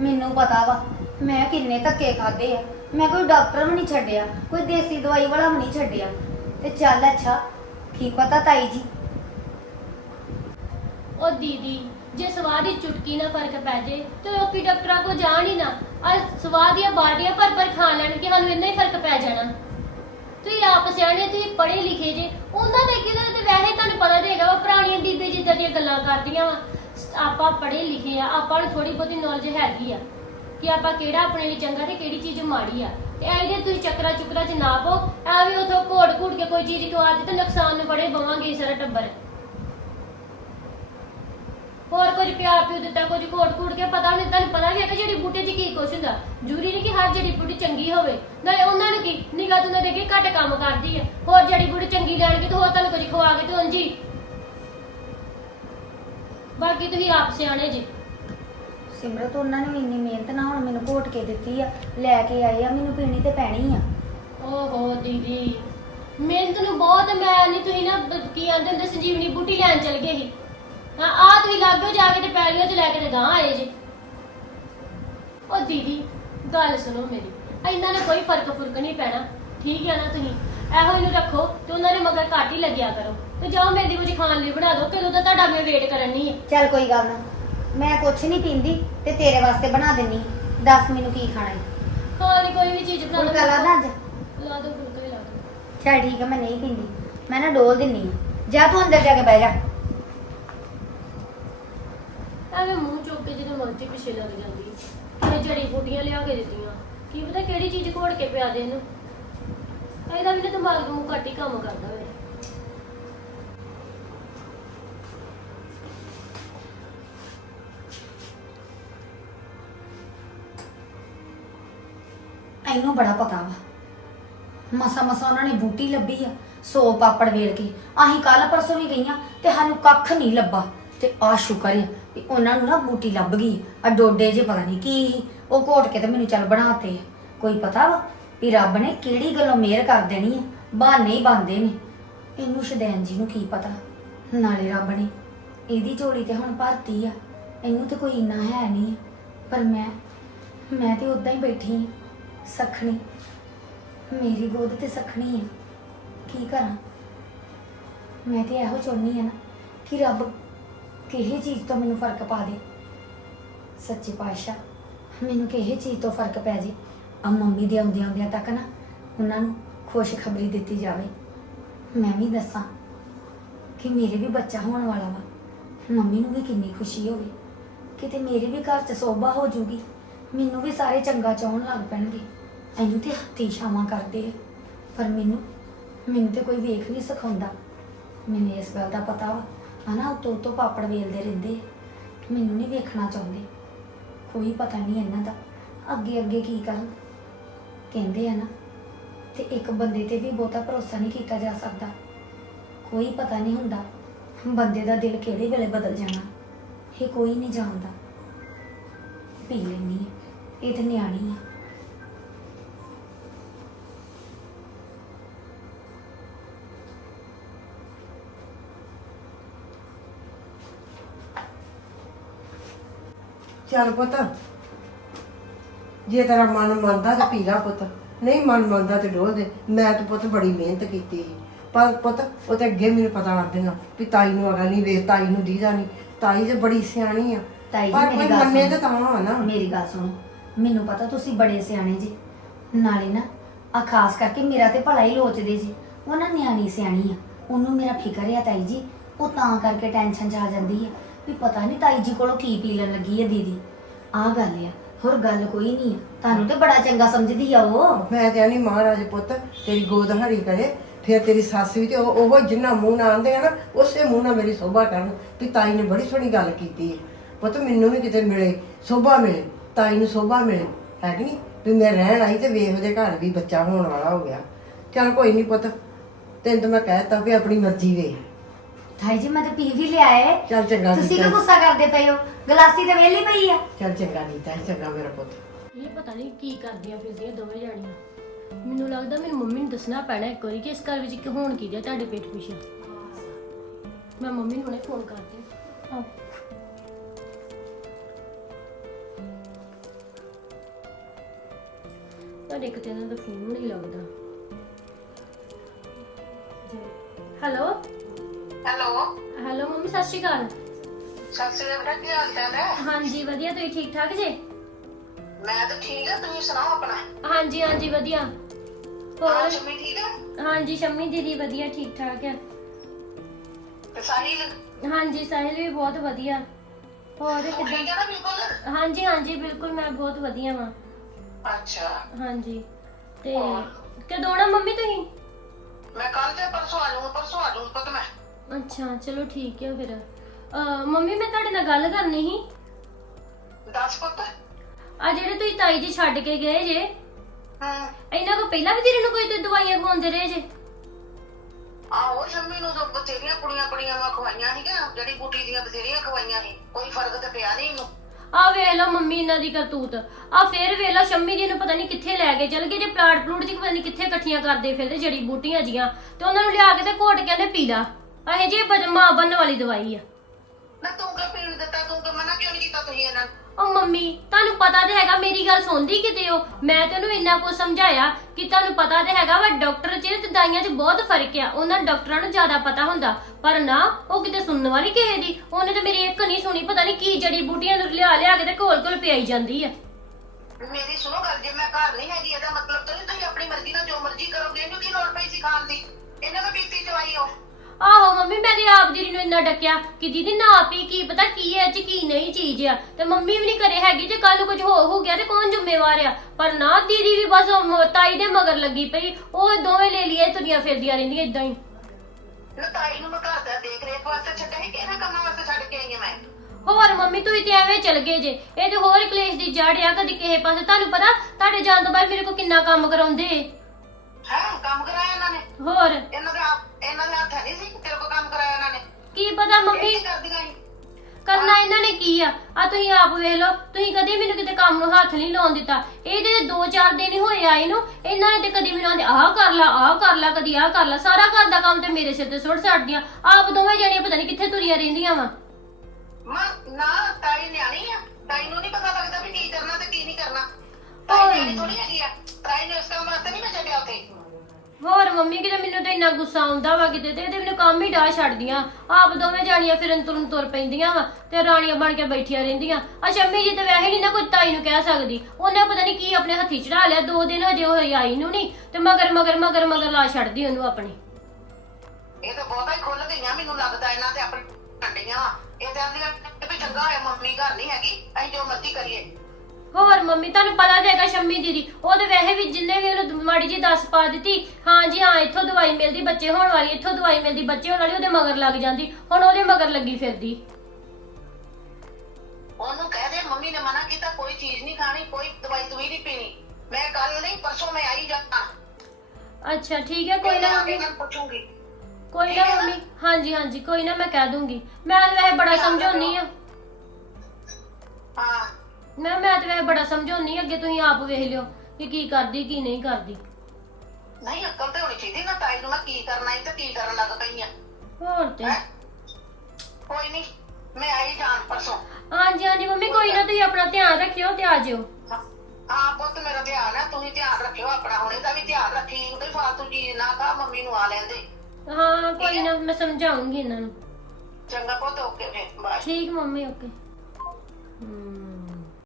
ਮੈਨੂੰ ਪਤਾ ਵਾ, ਮੈਂ ਕਿੰਨੇ ਧੱਕੇ ਖਾਦੇ ਆ। ਮੈਂ ਕੋਈ ਡਾਕਟਰ ਵੀ ਨਹੀਂ ਛੱਡਿਆ, ਕੋਈ ਦੇਸੀ ਦਵਾਈ ਵਾਲਾ ਵੀ ਨਹੀਂ ਛੱਡਿਆ। ਤੇ ਚੱਲ ਅੱਛਾ, ਕੀ ਪਤਾ ਤਾਈ ਜੀ ਉਹ ਦੀਦੀ, ਜੇ ਸਵਾਹ ਦੀ ਚੁਟਕੀ ਨਾਲ ਫ਼ਰਕ ਪੈ ਜੇ ਤੇ ਲੋਕੀ ਡਾਕਟਰਾਂ ਕੋਲ ਜਾਣ ਹੀ ਨਾ। ਆ ਸਵਾਦ ਦੀਆਂ ਬਾਟੀਆਂ ਭਰ ਭਰ ਖਾ ਲੈਣ ਕਿ ਸਾਨੂੰ ਇੰਨਾ ਹੀ ਫ਼ਰਕ ਪੈ ਜਾਣਾ। ਤੁਸੀਂ ਆਪ ਸਿਆਣੇ, ਤੁਸੀਂ ਪੜ੍ਹੇ ਲਿਖੇ ਜੇ, ਉਹਨਾਂ ਦੇ ਕਿਹਦੇ ਤੇ ਵੈਸੇ ਤੁਹਾਨੂੰ ਪਤਾ ਦੇਗਾ ਵਾ, ਪੁਰਾਣੀਆਂ ਬੀਬੀ ਜਿੱਦਾਂ ਦੀਆਂ ਗੱਲਾਂ ਕਰਦੀਆਂ ਵਾ। ਆਪਾਂ ਪੜ੍ਹੇ ਲਿਖੇ ਆ, ਆਪਾਂ ਨੂੰ ਥੋੜੀ ਬਹੁਤੀ ਨੌਲੇਜ ਹੈਗੀ ਆ ਕਿ ਆਪਾਂ ਕਿਹੜਾ ਆਪਣੇ ਲਈ ਚੰਗਾ ਤੇ ਕਿਹੜੀ ਚੀਜ਼ ਮਾੜੀ ਆ। ਤੇ ਐ ਜੇ ਤੁਸੀਂ ਚੱਕਰਾ ਚੁਕਰਾ ਚ ਨਾ ਪਾਓ, ਐਵੇਂ ਉਥੋਂ ਘੋੜ ਘੂੜ ਕੇ ਕੋਈ ਚੀਜ਼ ਖਵਾ ਦੇ ਤੇ ਨੁਕਸਾਨ ਨੂੰ ਬੜੇ ਬਵਾਂਗੇ ਸਾਰਾ ਟੱਬਰ। ਹੋਰ ਕੁਝ ਪਿਆਰ ਪਿਉ ਦਿੱਤਾ ਕੁਝ ਘੋਟ ਘੂਟ ਕੇ ਪਤਾ ਨਹੀਂ ਤੁਹਾਨੂੰ ਪਤਾ ਵੀ ਹੈ ਕਿ ਜਿਹੜੀ ਬੂਟੇ 'ਚ ਕੀ ਕੁਛ ਹੁੰਦਾ। ਜ਼ਰੂਰੀ ਨਹੀਂ ਕਿ ਹਰ ਜੜੀ ਬੂਟੀ ਚੰਗੀ ਹੋਵੇ। ਨਾਲੇ ਉਹਨਾਂ ਨੂੰ ਕੀ? ਨਿਗਾਹ ਤੋਂ ਦੇ ਕੇ ਘੱਟ ਕੰਮ ਕਰਦੀ ਹੈ ਹੋਰ ਜੜੀ ਬੂਟੀ ਚੰਗੀ ਲੈਣਗੇ ਤੇ ਹੋਰ ਤੁਹਾਨੂੰ ਕੁਝ ਖਵਾ ਕੇ ਤੇ ਉਂਝ ਬਾਕੀ ਤੁਸੀਂ ਆਪ ਸਿਆਣੇ ਜੀ। ਸਿਮਰਤ ਉਹਨਾਂ ਨੇ ਇੰਨੀ ਮਿਹਨਤ ਨਾਲ ਹੁਣ ਮੈਨੂੰ ਘੋਟ ਕੇ ਦਿੱਤੀ ਆ। ਲੈ ਕੇ ਆਏ ਆ ਮੈਨੂੰ ਪੀਣੀ ਤੇ ਪੈਣੀ ਆ। ਓਹੋ ਦੀਦੀ। ਮਿਹਨਤ ਨੂੰ ਬਹੁਤ ਮੈਂ ਨਹੀਂ ਤੁਸੀਂ ਨਾ ਬ- ਕੀ ਆਂਦੇ ਹੁੰਦੇ ਸੰਜੀਵਨੀ ਬੂਟੀ ਲੈਣ ਚਲ ਗਏ ਸੀ। ਹਾਂ ਆ ਤੁਸੀਂ ਲਾਗੋ ਜਾ ਕੇ ਤੇ ਪੈਲੀਆਂ 'ਚ ਲੈ ਕੇ ਤੇ ਗਾਂ ਆਏ ਜੀ। ਉਹ ਦੀਦੀ ਗੱਲ ਸੁਣੋ ਮੇਰੀ ਇੰਨਾ ਨੇ ਕੋਈ ਫ਼ਰਕ ਫੁਰਕ ਨਹੀਂ ਪੈਣਾ ਠੀਕ ਹੈ ਨਾ ਤੁਸੀਂ? ਇਹੋ ਇਹਨੂੰ ਰੱਖੋ ਤੇ ਉਹਨਾਂ ਦੇ ਮਗਰ ਘੱਟ ਹੀ ਲੱਗਿਆ ਕਰੋ। ਤੇ ਜਾਓ ਮੇਰੀ ਕੁਝ ਖਾਣ ਲਈ ਬਣਾ ਦਿਓ ਕਦੋਂ ਦਾ ਤੁਹਾਡਾ ਮੈਂ ਵੇਟ ਕਰਨੀ ਹੈ। ਚੱਲ ਕੋਈ ਗੱਲ ਨਾ ਮੈਂ ਕੁਛ ਨਹੀਂ ਪੀਂਦੀ ਤੇ ਤੇਰੇ ਵਾਸਤੇ ਬਣਾ ਦਿੰਨੀ ਦੱਸ ਮੈਨੂੰ ਕੀ ਖਾਣਾ ਹੈ। ਖਾਣ ਲਈ ਕੋਈ ਵੀ ਚੀਜ਼ ਬਣਾ ਫੁਲਕਾ ਲਾ ਦਾਂ ਅੱਜ। ਲਾ ਦੋ ਫੁਲਕਾ ਹੀ ਲਾ ਦੋ ਚੱਲ ਠੀਕ ਹੈ ਮੈਂ ਨਹੀਂ ਪੀਂਦੀ ਮੈਂ ਨਾ ਡੋਲ ਦਿੰਨੀ ਆ ਜਾ ਤੂੰ ਅੰਦਰ ਜਾ ਕੇ ਬਹਿ ਜਾ। ਐਵੇਂ ਮੂੰਹ ਚੁੱਕ ਕੇ ਜਦੋਂ ਮਰਜ਼ੀ ਪਿੱਛੇ ਲੱਗ ਜਾਂਦੀ। ਹੈ ਜੜੀ ਬੂਟੀਆਂ ਲਿਆ ਕੇ ਦਿੱਤੀਆਂ। ਕੀ ਪਤਾ ਕਿਹੜੀ ਚੀਜ਼ ਘੋੜ ਕੇ ਪਿਆ ਦੇ ਇਹਨੂੰ। ਇਹਦਾ ਵੀ ਨਾ ਦਿਮਾਗ ਨੂੰ ਘੱਟ ਹੀ ਕੰਮ ਕਰਦਾ ਵੇ। ਇਹਨੂੰ ਬੜਾ ਪਤਾ ਵਾ। ਮਸਾ ਮਸਾ ਉਹਨਾਂ ਨੇ ਬੂਟੀ ਲੱਭੀ ਆ, ਸੋ ਪਾਪੜ ਵੇਲ ਕੇ। ਆਹੀਂ ਕੱਲ ਪਰਸੋਂ ਵੀ ਗਈਆਂ ਤੇ ਸਾਨੂੰ ਕੱਖ ਨਹੀਂ ਲੱਭਾ। ਤੇ ਆ ਸ਼ੁਕਰ ਆ ਵੀ ਉਹਨਾਂ ਨੂੰ ਨਾ ਬੂਟੀ ਲੱਭ ਗਈ। ਆ ਡੋਡੇ ਜੇ ਪਤਾ ਨਹੀਂ ਕੀ ਸੀ, ਉਹ ਘੋਟ ਕੇ ਤੇ ਮੈਨੂੰ ਚੱਲ ਬਣਾਤੇ। ਕੋਈ ਪਤਾ ਵਾ ਵੀ ਰੱਬ ਨੇ ਕਿਹੜੀ ਗੱਲੋਂ ਮਿਹਰ ਕਰ ਦੇਣੀ ਆ? ਬਹਾਨੇ ਹੀ ਬੰਦੇ ਨੇ। ਇਹਨੂੰ ਸ਼ਦੈਨ ਜੀ ਨੂੰ ਕੀ ਪਤਾ? ਨਾਲੇ ਰੱਬ ਨੇ ਇਹਦੀ ਝੋਲੀ ਤੇ ਹੁਣ ਭਰਤੀ ਆ। ਇਹਨੂੰ ਤੇ ਕੋਈ ਇੰਨਾ ਹੈ ਨਹੀਂ। ਪਰ ਮੈਂ ਮੈਂ ਤੇ ਉਦਾਂ ਹੀ ਬੈਠੀ ਆਂ। ਸਖਣੀ। ਮੇਰੀ ਗੋਦ ਤੇ ਸੱਖਣੀ ਹੈ ਕੀ ਕਰਾਂ? ਮੈਂ ਤੇ ਇਹੋ ਚਾਹੁੰਦੀ ਆ ਨਾ ਕਿ ਰੱਬ ਕਿਹੇ ਚੀਜ਼ ਤੋਂ ਮੈਨੂੰ ਫ਼ਰਕ ਪਾ ਦੇ? ਸੱਚੇ ਪਾਤਸ਼ਾਹ, ਮੈਨੂੰ ਕਿਹੇ ਚੀਜ਼ ਤੋਂ ਫ਼ਰਕ ਪੈ ਜੇ? ਆ ਮੰਮੀ ਦੇ ਆਉਂਦਿਆਂ ਆਉਂਦਿਆਂ ਤੱਕ ਨਾ ਉਹਨਾਂ ਨੂੰ ਖੁਸ਼ਖਬਰੀ ਦਿੱਤੀ ਜਾਵੇ। ਮੈਂ ਵੀ ਦੱਸਾਂ ਕਿ ਮੇਰੇ ਵੀ ਬੱਚਾ ਹੋਣ ਵਾਲਾ ਵਾ। ਮੰਮੀ ਨੂੰ ਵੀ ਕਿੰਨੀ ਖੁਸ਼ੀ ਹੋਵੇ। ਕਿਤੇ ਮੇਰੇ ਵੀ ਘਰ 'ਚ ਸੋਭਾ ਹੋ ਜੂਗੀ, ਮੈਨੂੰ ਵੀ ਸਾਰੇ ਚੰਗਾ ਚਾਹਣ ਲੱਗ ਪੈਣਗੇ। ਇਹਨੂੰ ਤੇ ਹੱਥੀ ਛਾਵਾਂ ਕਰਦੇ ਆ। ਪਰ ਮੈਨੂੰ ਮੈਨੂੰ ਤੇ ਕੋਈ ਵੇਖ ਨਹੀਂ ਸਿਖਾਉਂਦਾ। ਮੈਨੂੰ ਇਸ ਗੱਲ ਦਾ ਪਤਾ ਵਾ ਹਨਾ ਉਤੋਂ ਉਤੋਂ ਪਾਪੜ ਵੇਲਦੇ ਰਹਿੰਦੇ ਆ। ਮੈਨੂੰ ਨਹੀਂ ਵੇਖਣਾ ਚਾਹੁੰਦੇ। ਕੋਈ ਪਤਾ ਨਹੀਂ ਇਹਨਾਂ ਦਾ, ਅੱਗੇ ਅੱਗੇ ਕੀ ਕਰਨ। ਕਹਿੰਦੇ ਆ ਨਾ, ਤੇ ਇੱਕ ਬੰਦੇ ਤੇ ਵੀ ਬਹੁਤਾ ਭਰੋਸਾ ਨਹੀਂ ਕੀਤਾ ਜਾ ਸਕਦਾ। ਕੋਈ ਪਤਾ ਨਹੀਂ ਹੁੰਦਾ, ਬੰਦੇ ਦਾ ਦਿਲ ਕਿਹੜੇ ਵੇਲੇ ਬਦਲ ਜਾਣਾ। ਇਹ ਕੋਈ ਨਹੀਂ ਜਾਣਦਾ। ਪੀ ਲੈਣੀ ਇਹ ਤੇ ਨਿਆਣੀ ਆ। ਚੱਲ ਪੁੱਤ। ਜੇ ਤੇਰਾ ਮਨ ਮੰਨਦਾ ਤੇ ਪੀ ਲਾ ਪੁੱਤ। ਨਹੀਂ ਮਨ ਮੰਨਦਾ ਤੇ ਡੋਲ ਦੇ। ਮੈਂ ਤੇ ਪੁੱਤ ਬੜੀ ਮਿਹਨਤ ਕੀਤੀ ਸੀ। ਪਰ ਪੁੱਤ ਉਹ ਤੇ ਅੱਗੇ ਮੈਨੂੰ ਪਤਾ ਲੱਗ ਗਿਆ ਵੀ ਤਾਈ ਨੂੰ ਅਗਲ ਨਹੀਂ ਵੇਖ ਤਾਈ ਨੂੰ ਦੀਦਾ ਨਹੀਂ। ਤਾਈ ਤੇ ਬੜੀ ਸਿਆਣੀ ਆ। ਤਾਈ ਜੀ ਪਰ ਮੇਰੀ ਕੋਈ ਗੱਲ ਮੰਨੇ ਸੁਣੋ। ਤੇ ਤਾਂ ਵਾ ਨਾ। ਮੇਰੀ ਗੱਲ ਸੁਣੋ। ਮੈਨੂੰ ਪਤਾ ਤੁਸੀਂ ਬੜੇ ਸਿਆਣੇ ਜੀ। ਨਾਲੇ ਨਾ ਆ ਖਾਸ ਕਰਕੇ ਮੇਰਾ ਤੇ ਭਲਾ ਹੀ ਲੋਚਦੇ ਜੀ। ਉਹ ਨਾ ਨਿਆਣੀ ਸਿਆਣੀ ਆ। ਉਹਨੂੰ ਮੇਰਾ ਫਿਕਰ ਆ ਤਾਈ ਜੀ। ਉਹ ਤਾਂ ਕਰਕੇ ਟੈਨਸ਼ਨ ਚ ਆ ਜਾਂਦੀ ਹੈ ਵੀ ਪਤਾ ਨਹੀਂ ਤਾਈ ਜੀ ਕੋਲੋਂ ਕੀ ਪੀ ਲੱਗੀ ਹੈ ਦੀਦੀ। ਆਹ ਗੱਲ ਆ, ਹੋਰ ਗੱਲ ਕੋਈ ਨਹੀਂ ਆ। ਤੁਹਾਨੂੰ ਤੇ ਬੜਾ ਚੰਗਾ ਸਮਝਦੀ ਆ ਉਹ। ਮੈਂ ਤੇ ਮਹਾਰਾਜ ਪੁੱਤ, ਤੇਰੀ ਗੋਦ ਹਰੀ ਕਰੇ, ਫਿਰ ਤੇਰੀ ਸੱਸ ਵੀ ਤੇ ਉਹ ਉਹ ਜਿੰਨਾ ਮੂੰਹ ਨਾਲ ਆਂਦੇ ਆ ਨਾ, ਉਸੇ ਮੂੰਹ ਨਾਲ ਮੇਰੀ ਸੋਭਾ ਕਰਨ। ਵੀ ਤਾਈ ਨੇ ਬੜੀ ਸੋਹਣੀ ਗੱਲ ਕੀਤੀ ਹੈ ਪੁੱਤ ਮੈਨੂੰ ਵੀ ਕਿਤੇ ਮਿਲੇ, ਸੋਭਾ ਮਿਲੇ, ਤਾਈ ਨੂੰ ਸੋਭਾ ਮਿਲੇ। ਹੈ ਕਿ ਨਹੀਂ ਵੀ ਮੈਂ ਰਹਿਣ ਆਈ ਤੇ ਵੇਖ ਉਹਦੇ ਘਰ ਵੀ ਬੱਚਾ ਹੋਣ ਵਾਲਾ ਹੋ ਗਿਆ। ਚੱਲ ਕੋਈ ਨਹੀਂ ਪੁੱਤ, ਤੈਨੂੰ ਤਾਂ ਮੈਂ ਦਿੱਤਾ ਵੀ ਆਪਣੀ ਮਰਜ਼ੀ ਵੇ ਤਾਈ ਜੀ ਮੈਂ ਤੇ ਪੀ ਵੀ ਲਿਆ ਏ ਚੱਲ ਚੰਗਾ ਤੁਸੀਂ ਕੀਤਾ ਕਿਉਂ ਗੁੱਸਾ ਕਰਦੇ ਪਏ ਹੋ? ਗਲਾਸੀ ਤੇ ਵੇਲੀ ਪਈ ਆ। ਚੱਲ ਚੰਗਾ ਕੀਤਾ ਚੰਗਾ ਮੇਰਾ ਪੁੱਤ। ਇਹ ਪਤਾ ਨਹੀਂ ਕੀ ਕਰਦੀਆਂ ਫਿਰਦੀਆਂ ਦੋਵੇਂ ਜਾਣੀਆਂ। ਮੈਨੂੰ ਲੱਗਦਾ ਮੇਰੀ ਮੰਮੀ ਨੂੰ ਦੱਸਣਾ ਪੈਣਾ ਇੱਕ ਵਾਰੀ ਕਿ ਇਸ ਘਰ ਵਿੱਚ ਕਿ ਹੋਣ ਕੀ ਦਿਆ ਤੁਹਾਡੇ ਪੇਟ ਪਿੱਛੇ। ਮੈਂ ਮੰਮੀ ਨੂੰ ਹੁਣੇ ਫੋਨ ਕਰਦੀ ਹਾਂ। ਤੁਹਾਡੇ ਕਿਤੇ ਇਹਨਾਂ ਦਾ ਫੋਨ ਨਹੀਂ ਲੱਗਦਾ। ਹੈਲੋ ਹੈਲੋ ਹੈਲੋ ਮੰਮੀ ਸਤਿ ਸ਼੍ਰੀ ਅਕਾਲ ਸਤਿ ਸ੍ਰੀ ਅਕਾਲ ਕੀ ਹਾਲ ਚਾਲ ਹੈ ਹਾਂਜੀ ਵਧੀਆ ਤੁਸੀਂ ਠੀਕ ਠਾਕ ਜੇ ਮੈਂ ਤਾਂ ਠੀਕ ਹਾਂ ਤੁਸੀਂ ਸੁਣਾਓ ਆਪਣਾ ਹਾਂਜੀ ਹਾਂਜੀ ਵਧੀਆ ਹਾਂ ਹੋਰ ਸ਼ਮੀ ਠੀਕ ਹੈ ਹਾਂਜੀ ਸ਼ੰਮੀ ਦੀਦੀ ਵਧੀਆ ਠੀਕ ਠਾਕ ਹੈ ਤੇ ਸਾਹਿਲ ਹਾਂਜੀ ਸਾਹਿਲ ਵੀ ਬਹੁਤ ਵਧੀਆ ਹੋਰ ਉਹ ਕਿਦਾਂ ਠੀਕ ਹੈ ਨਾ ਬਿਲਕੁਲ ਹਾਂਜੀ ਹਾਂਜੀ ਬਿਲਕੁਲ ਮੈਂ ਬਹੁਤ ਵਧੀਆ ਵਾਂ ਅੱਛਾ ਹਾਂਜੀ ਤੇ ਹੋਰ? ਕਦੋਂ ਆਉਣਾ ਮੰਮੀ ਤੁਸੀਂ ਮੈਂ ਕੱਲ ਤੇ ਪਰਸੋਂ ਆ ਜਾਊਂਗਾ ਪਰਸੋਂ ਆ ਜਾਊਂਗਾ ਪਤਾ ਮੈਂ ਅੱਛਾ ਚਲੋ ਠੀਕ ਹੈ ਫਿਰ। ਅਹ, ਮੰਮੀ ਮੈਂ ਤੁਹਾਡੇ ਨਾਲ ਗੱਲ ਕਰਨੀ ਸੀ। ਦੱਸ ਪੁੱਤ। ਆ ਜਿਹੜੇ ਤੁਸੀਂ ਤਾਈ ਜੀ ਛੱਡ ਕੇ ਗਏ ਜੇ ਹੂੰ। ਇਹਨਾਂ ਕੋ ਪਹਿਲਾਂ ਵੀ ਤੇਰੇ ਨੂੰ ਕੋਈ ਤੁਸੀਂ ਦਵਾਈਆਂ ਖਵਾਉਂਦੇ ਰਹੇ ਜੇ? ਆਹੋ ਸ਼ਮੀ ਨੂੰ ਤਾਂ ਬਥੇਰੀਆਂ ਕੁੜੀਆਂ ਕੁੜੀਆਂ ਮੈਂ ਖਵਾਈਆਂ ਸੀਗੀਆਂ ਜਿਹੜੀ ਬੂਟੀ ਦੀਆਂ ਬਥੇਰੀਆਂ ਖਵਾਈਆਂ ਸੀ ਕੋਈ ਫ਼ਰਕ ਤੇ ਪਿਆ ਨਹੀਂ ਇਹਨੂੰ। ਆ ਵੇਖ ਲਓ ਮੰਮੀ ਇਹਨਾਂ ਦੀ ਕਰਤੂਤ। ਆ ਫੇਰ ਵੇਖ ਲਓ ਸ਼ੰਮੀ ਜੀ ਨੂੰ ਪਤਾ ਨਹੀਂ ਕਿੱਥੇ ਲੈ ਕੇ ਚਲ ਗਏ ਜੇ ਪਲਾਟ ਪਲੂਟ ਜੀ ਪਤਾ ਨਹੀਂ ਕਿੱਥੇ ਇਕੱਠੀਆਂ ਕਰਦੇ ਫਿਰਦੇ ਜੜੀ ਬੂਟੀਆਂ ਜੀਆਂ ਤੇ ਉਹਨਾਂ ਨੂੰ ਲਿਆ ਕੇ ਤੇ ਘੋਟ ਕਹਿੰਦੇ ਪੀ ਲਾ। ਇਹ ਜੇ ਮਾਂ ਬੰਨ ਵਾਲੀ ਦਵਾਈ ਆ। ਨਾ ਤੂੰ ਕਿਉਂ ਪੀਣ ਦਿੱਤਾ? ਤੂੰ ਕਿ ਮਨਾ ਕਿਉਂ ਨਹੀਂ ਕੀਤਾ ਤੁਸੀਂ ਇਹਨਾਂ ਨੂੰ? ਉਹ ਮੰਮੀ ਤੁਹਾਨੂੰ ਪਤਾ ਤੇ ਹੈਗਾ ਮੇਰੀ ਗੱਲ ਸੁਣਦੀ ਕਿਤੇ ਹੋ ਮੈਂ ਤੈਨੂੰ ਇੰਨਾ ਕੁਝ ਸਮਝਾਇਆ ਕਿ ਤੁਹਾਨੂੰ ਪਤਾ ਤੇ ਹੈਗਾ ਵਾ ਡਾਕਟਰ ਚ ਤੇ ਦਵਾਈਆਂ 'ਚ ਬਹੁਤ ਫ਼ਰਕ ਆ। ਉਹਨਾਂ ਡਾਕਟਰਾਂ ਨੂੰ ਜ਼ਿਆਦਾ ਪਤਾ ਹੁੰਦਾ। ਪਰ ਨਾ ਉਹ ਕਿਤੇ ਸੁਣਨ ਵਾਲੀ ਕਿਸੇ ਦੀ। ਉਹਨੇ ਤੇ ਮੇਰੀ ਇੱਕ ਨਹੀਂ ਸੁਣੀ ਪਤਾ ਨਹੀਂ ਕੀ ਜੜੀ ਬੂਟੀਆਂ ਨੂੰ ਲਿਆ ਲਿਆ ਕੇ ਤੇ ਘੋਲ ਘੋਲ ਪਿਆਈ ਜਾਂਦੀ ਆ। ਮੇਰੀ ਸੁਣੋ ਗੱਲ ਜੇ ਮੈਂ ਘਰ ਨਹੀਂ ਹੈਗੀ ਇਹਦਾ ਮਤਲਬ ਤਾਂ ਨਹੀਂ ਤੁਸੀਂ ਆਪਣੀ ਮਰਜ਼ੀ ਨਾਲ ਜੋ ਮਰਜ਼ੀ ਕਰੋਗੇ ਇਹਨੂੰ ਕੀ ਲੋੜ ਪਈ ਸੀ ਖਾਣ ਦੀ? ਇਹਨਾਂ ਦਾ ਪੀਤੀ ਚਵਾਈ ਉਹ। ਆਹੋ ਮੰਮੀ ਮੈਂ ਤੇ ਆਪ ਦੀਦੀ ਨੂੰ ਇੰਨਾ ਡੱਕਿਆ ਕਿ ਦੀਦੀ ਨਾ ਪੀ ਕੀ ਪਤਾ ਕੀ ਹੈ ਚ ਕੀ ਨਹੀਂ ਚੀਜ਼ ਆ। ਤੇ ਮੰਮੀ ਵੀ ਨਹੀਂ ਘਰੇ ਹੈਗੀ ਜੇ ਕੱਲ ਕੁਝ ਹੋ ਹੋ ਗਿਆ ਤੇ ਕੌਣ ਜ਼ਿੰਮੇਵਾਰ ਆ? ਪਰ ਨਾ ਦੀਦੀ ਵੀ ਬਸ ਉਹ ਮ- ਤਾਈ ਦੇ ਮਗਰ ਲੱਗੀ ਪਈ ਉਹ ਦੋਵੇਂ ਲੈ ਲਈਏ ਤੁਰੀਆਂ ਫਿਰਦੀਆਂ ਰਹਿੰਦੀਆਂ ਇਦਾਂ ਹੀ। ਨਾ ਤਾਈ ਨੂੰ ਮੈਂ ਘਰ ਦਾ ਦੇਖ ਰੇਖ ਵਾਸਤੇ ਛੱਡਿਆ ਸੀ ਕਿ ਇਹਨਾਂ ਕੰਮਾਂ ਵਾਸਤੇ ਛੱਡ ਕੇ ਆਈ ਹਾਂ ਮੈਂ? ਹੋਰ ਮੰਮੀ ਤੁਸੀਂ ਤੇ ਐਵੇਂ ਚਲ ਗਏ ਜੇ। ਇਹ ਤੇ ਹੋਰ ਕਲੇਸ਼ ਦੀ ਜੜ ਆ ਕਦੀ ਕਿਸੇ ਪਾਸੇ। ਤੁਹਾਨੂੰ ਪਤਾ ਤੁਹਾਡੇ ਜਾਣ ਤੋਂ ਬਾਅਦ ਮੇਰੇ ਕੋ ਕਿੰਨਾ ਕੰਮ ਕਰਾਉਂਦੇ? ਹੈ ਕੰਮ ਕਰਾਇਆ ਇਹਨਾਂ ਨੇ? ਹੋਰ? ਇਹਨਾਂ ਦੇ ਆਪ ਇਹਨਾਂ ਦੇ ਹੱਥ ਨਹੀਂ ਸੀ ਕਿ ਤੇਰੇ ਕੋਲ ਕੰਮ ਕਰਾਇਆ ਇਹਨਾਂ ਨੇ? ਕੀ ਪਤਾ ਇਹ ਮੰਮੀ ਕੀ ਕਰਦੀਆਂ ਸੀ? ਕਰਨਾ ਇਹਨਾਂ ਨੇ ਕੀ ਆ? ਆ ਤੁਸੀਂ ਆਪ ਵੇਖ ਲਓ ਤੁਸੀਂ ਕਦੇ ਮੈਨੂੰ ਕਿਤੇ ਕੰਮ ਨੂੰ ਹੱਥ ਨਹੀਂ ਲਾਉਣ ਦਿੱਤਾ। ਇਹਦੇ ਦੋ ਚਾਰ ਦਿਨ ਹੀ ਹੋਏ ਆਏ ਨੂੰ ਇਹਨਾਂ ਨੇ ਤੇ ਕਦੀ ਮੈਨੂੰ ਆਂਦੇ ਆਹ ਕਰ ਲਾ ਆਹ ਕਰ ਲਾ ਕਦੀ ਆਹ ਕਰ ਲਾ। ਸਾਰਾ ਘਰ ਦਾ ਕੰਮ ਤੇ ਮੇਰੇ ਸਿਰ ਤੇ ਸੁੱਟ ਛੱਡਦੀਆਂ। ਆਪ ਦੋਵੇਂ ਜਣੀਆਂ ਪਤਾ ਨਹੀਂ ਕਿੱਥੇ ਤੁਰੀਆਂ ਰਹਿੰਦੀਆਂ ਵਾ। ਮਾਂ ਨਾ ਤਾਈ ਨਿਆਣੀ ਆ। ਤਾਈ ਨੂੰ ਨਹੀਂ ਪਤਾ ਲੱਗਦਾ ਵੀ ਕੀ ਕਰਨਾ ਤੇ ਕੀ ਨਹੀਂ ਕਰਨਾ। ਤਾਈ ਨਿਆਣੀ ਥੋੜੀ ਹੈਗੀ ਆ। ਹੋਰ ਮੰਮੀ ਕਿਤੇ ਮੈਨੂੰ ਤਾਂ ਇੰਨਾ ਗੁੱਸਾ ਆਉਂਦਾ ਵਾ ਕਿਤੇ ਤੇ ਇਹਦੇ ਮੈਨੂੰ ਕੰਮ ਹੀ ਡਾ ਛੱਡਦੀਆਂ। ਆਪ ਦੋਵੇਂ ਜਾਣੀਆਂ ਫਿਰਨ ਤੁਰਨ ਤੁਰ ਪੈਂਦੀਆਂ ਵਾ ਤੇ ਰਾਣੀਆਂ ਬਣ ਕੇ ਬੈਠੀਆਂ ਰਹਿੰਦੀਆਂ। ਆ ਸ਼ੰਮੀ ਜੀ ਤੇ ਵੈਸੇ ਨਹੀਂ ਨਾ ਕੋਈ ਤਾਈ ਨੂੰ ਕਹਿ ਸਕਦੀ। ਉਹਨੇ ਪਤਾ ਨਹੀਂ ਕੀ ਆਪਣੇ ਹੱਥੀ ਚੜਾ ਲਿਆ, ਦੋ ਦਿਨ ਹਜੇ ਹੋਈ ਆਈ ਨੂੰ ਨਹੀਂ ਤੇ ਮਗਰ ਮਗਰ ਮਗਰ ਮਗਰ ਲਾ ਛੱਡਦੀ ਉਹਨੂੰ ਆਪਣੀ। ਇਹ ਤਾਂ ਬਹੁਤਾ ਹੀ ਖੁੱਲ ਗਈਆਂ, ਮੈਨੂੰ ਲੱਗਦਾ ਇਹਨਾਂ ਤੇ ਆਪਣੀ ਕੰਡੀਆਂ ਇਹ ਤਾਂ ਆਂਦੀਆਂ ਵੀ ਚੰਗਾ ਹੋਇਆ, ਮੰਮੀ ਘਰ ਨਹੀਂ ਹੈਗੀ, ਅਸੀਂ ਜੋ ਮਰਜ਼ੀ ਕਰੀਏ। ਹੋਰ ਮੰਮੀ ਤੁਹਾਨੂੰ ਪਤਾ ਹੈਗਾ ਸ਼ੰਮੀ ਦੀਦੀ ਉਹ ਤੇ ਵੈਸੇ ਵੀ ਜਿੰਨੇ ਵੀ ਉਹਨੂੰ ਮਾੜੀ ਜੀ ਦੱਸ ਪਾ ਦਿੱਤੀ ਹਾਂ ਜੀ ਹਾਂ ਇੱਥੋਂ ਦਵਾਈ ਮਿਲਦੀ ਬੱਚੇ ਹੋਣ ਵਾਲੀ ਇੱਥੋਂ ਦਵਾਈ ਮਿਲਦੀ ਬੱਚੇ ਹੋਣ ਵਾਲੀ ਉਹਦੇ ਮਗਰ ਲੱਗ ਜਾਂਦੀ ਹੁਣ ਉਹਦੇ ਮਗਰ ਲੱਗੀ ਫਿਰਦੀ। ਉਹਨੂੰ ਕਹਿ ਦੇ ਮੰਮੀ ਨੇ ਮਨਾ ਕੀਤਾ ਕੋਈ ਚੀਜ਼ ਨਹੀਂ ਖਾਣੀ ਕੋਈ ਦਵਾਈ ਦਵਾਈ ਨਹੀਂ ਪੀਣੀ। ਮੈਂ ਕੱਲ ਨਹੀਂ ਪਰਸੋਂ ਮੈਂ ਆਈ ਜਾਣਾ ਅੱਛਾ ਠੀਕ ਹੈ ਕੋਈ ਨਾ ਮੰਮੀ। ਮੈਂ ਪੁੱਛੂੰਗੀ। ਕੋਈ ਨਾ ਮੰਮੀ ਹਾਂਜੀ ਹਾਂਜੀ ਕੋਈ ਨਾ ਮੈਂ ਕਹਿ ਦੂੰਗੀ। ਮੈਂ ਵੈਸੇ ਬੜਾ ਸਮਝਾਉਣੀ ਆ ਹਾਂ। ਮੈਂ ਮੈਂ ਤਾਂ ਵੈਸੇ ਬੜਾ ਸਮਝਾਉਣੀ ਅੱਗੇ ਤੁਸੀਂ ਆਪ ਵੇਖ ਲਿਓ ਕਿ ਕੀ ਕਰਦੀ ਕੀ ਨਹੀਂ ਕਰਦੀ। ਨਹੀਂ ਅਕਲ ਤੇ ਹੋਣੀ ਚਾਹੀਦੀ ਨਾ ਤਾਈ ਨੂੰ ਮੈਂ ਕੀ ਕਰਨਾ ਹੈ ਤੇ ਕੀ ਕਰਨ ਲੱਗ ਪਈ ਆ। ਹੋਰ ਤੇ। ਹੈਂ? ਕੋਈ ਨਹੀਂ ਮੈਂ ਆਈ ਜਾਣ ਪਰਸੋਂ। ਹਾਂਜੀ ਹਾਂਜੀ ਮੰਮੀ ਕੋਈ ਨਾ ਤੁਸੀਂ ਆਪਣਾ ਧਿਆਨ ਰੱਖਿਓ ਤੇ ਆ ਜਿਓ। ਹਾਂ ਹਾਂ, ਪੁੱਤ ਮੇਰਾ ਧਿਆਨ ਹੈ ਤੁਸੀਂ ਧਿਆਨ ਰੱਖਿਓ ਆਪਣਾ ਹੁਣ ਇਹਦਾ ਵੀ ਧਿਆਨ ਰੱਖੀ ਉਹਦੇ ਫਾਲਤੂ ਚੀਜ਼ ਨਾ ਖਾ ਮੰਮੀ ਨੂੰ ਆ ਲੈਂਦੇ। ਹਾਂ ਕੋਈ ਨਾ ਮੈਂ ਸਮਝਾਉਂਗੀ ਇਹਨਾਂ ਨੂੰ। ਚੰਗਾ ਪੁੱਤ ਓਕੇ ਫੇਰ ਬਾਏ। ਠੀਕ ਮੰਮੀ ਓਕੇ।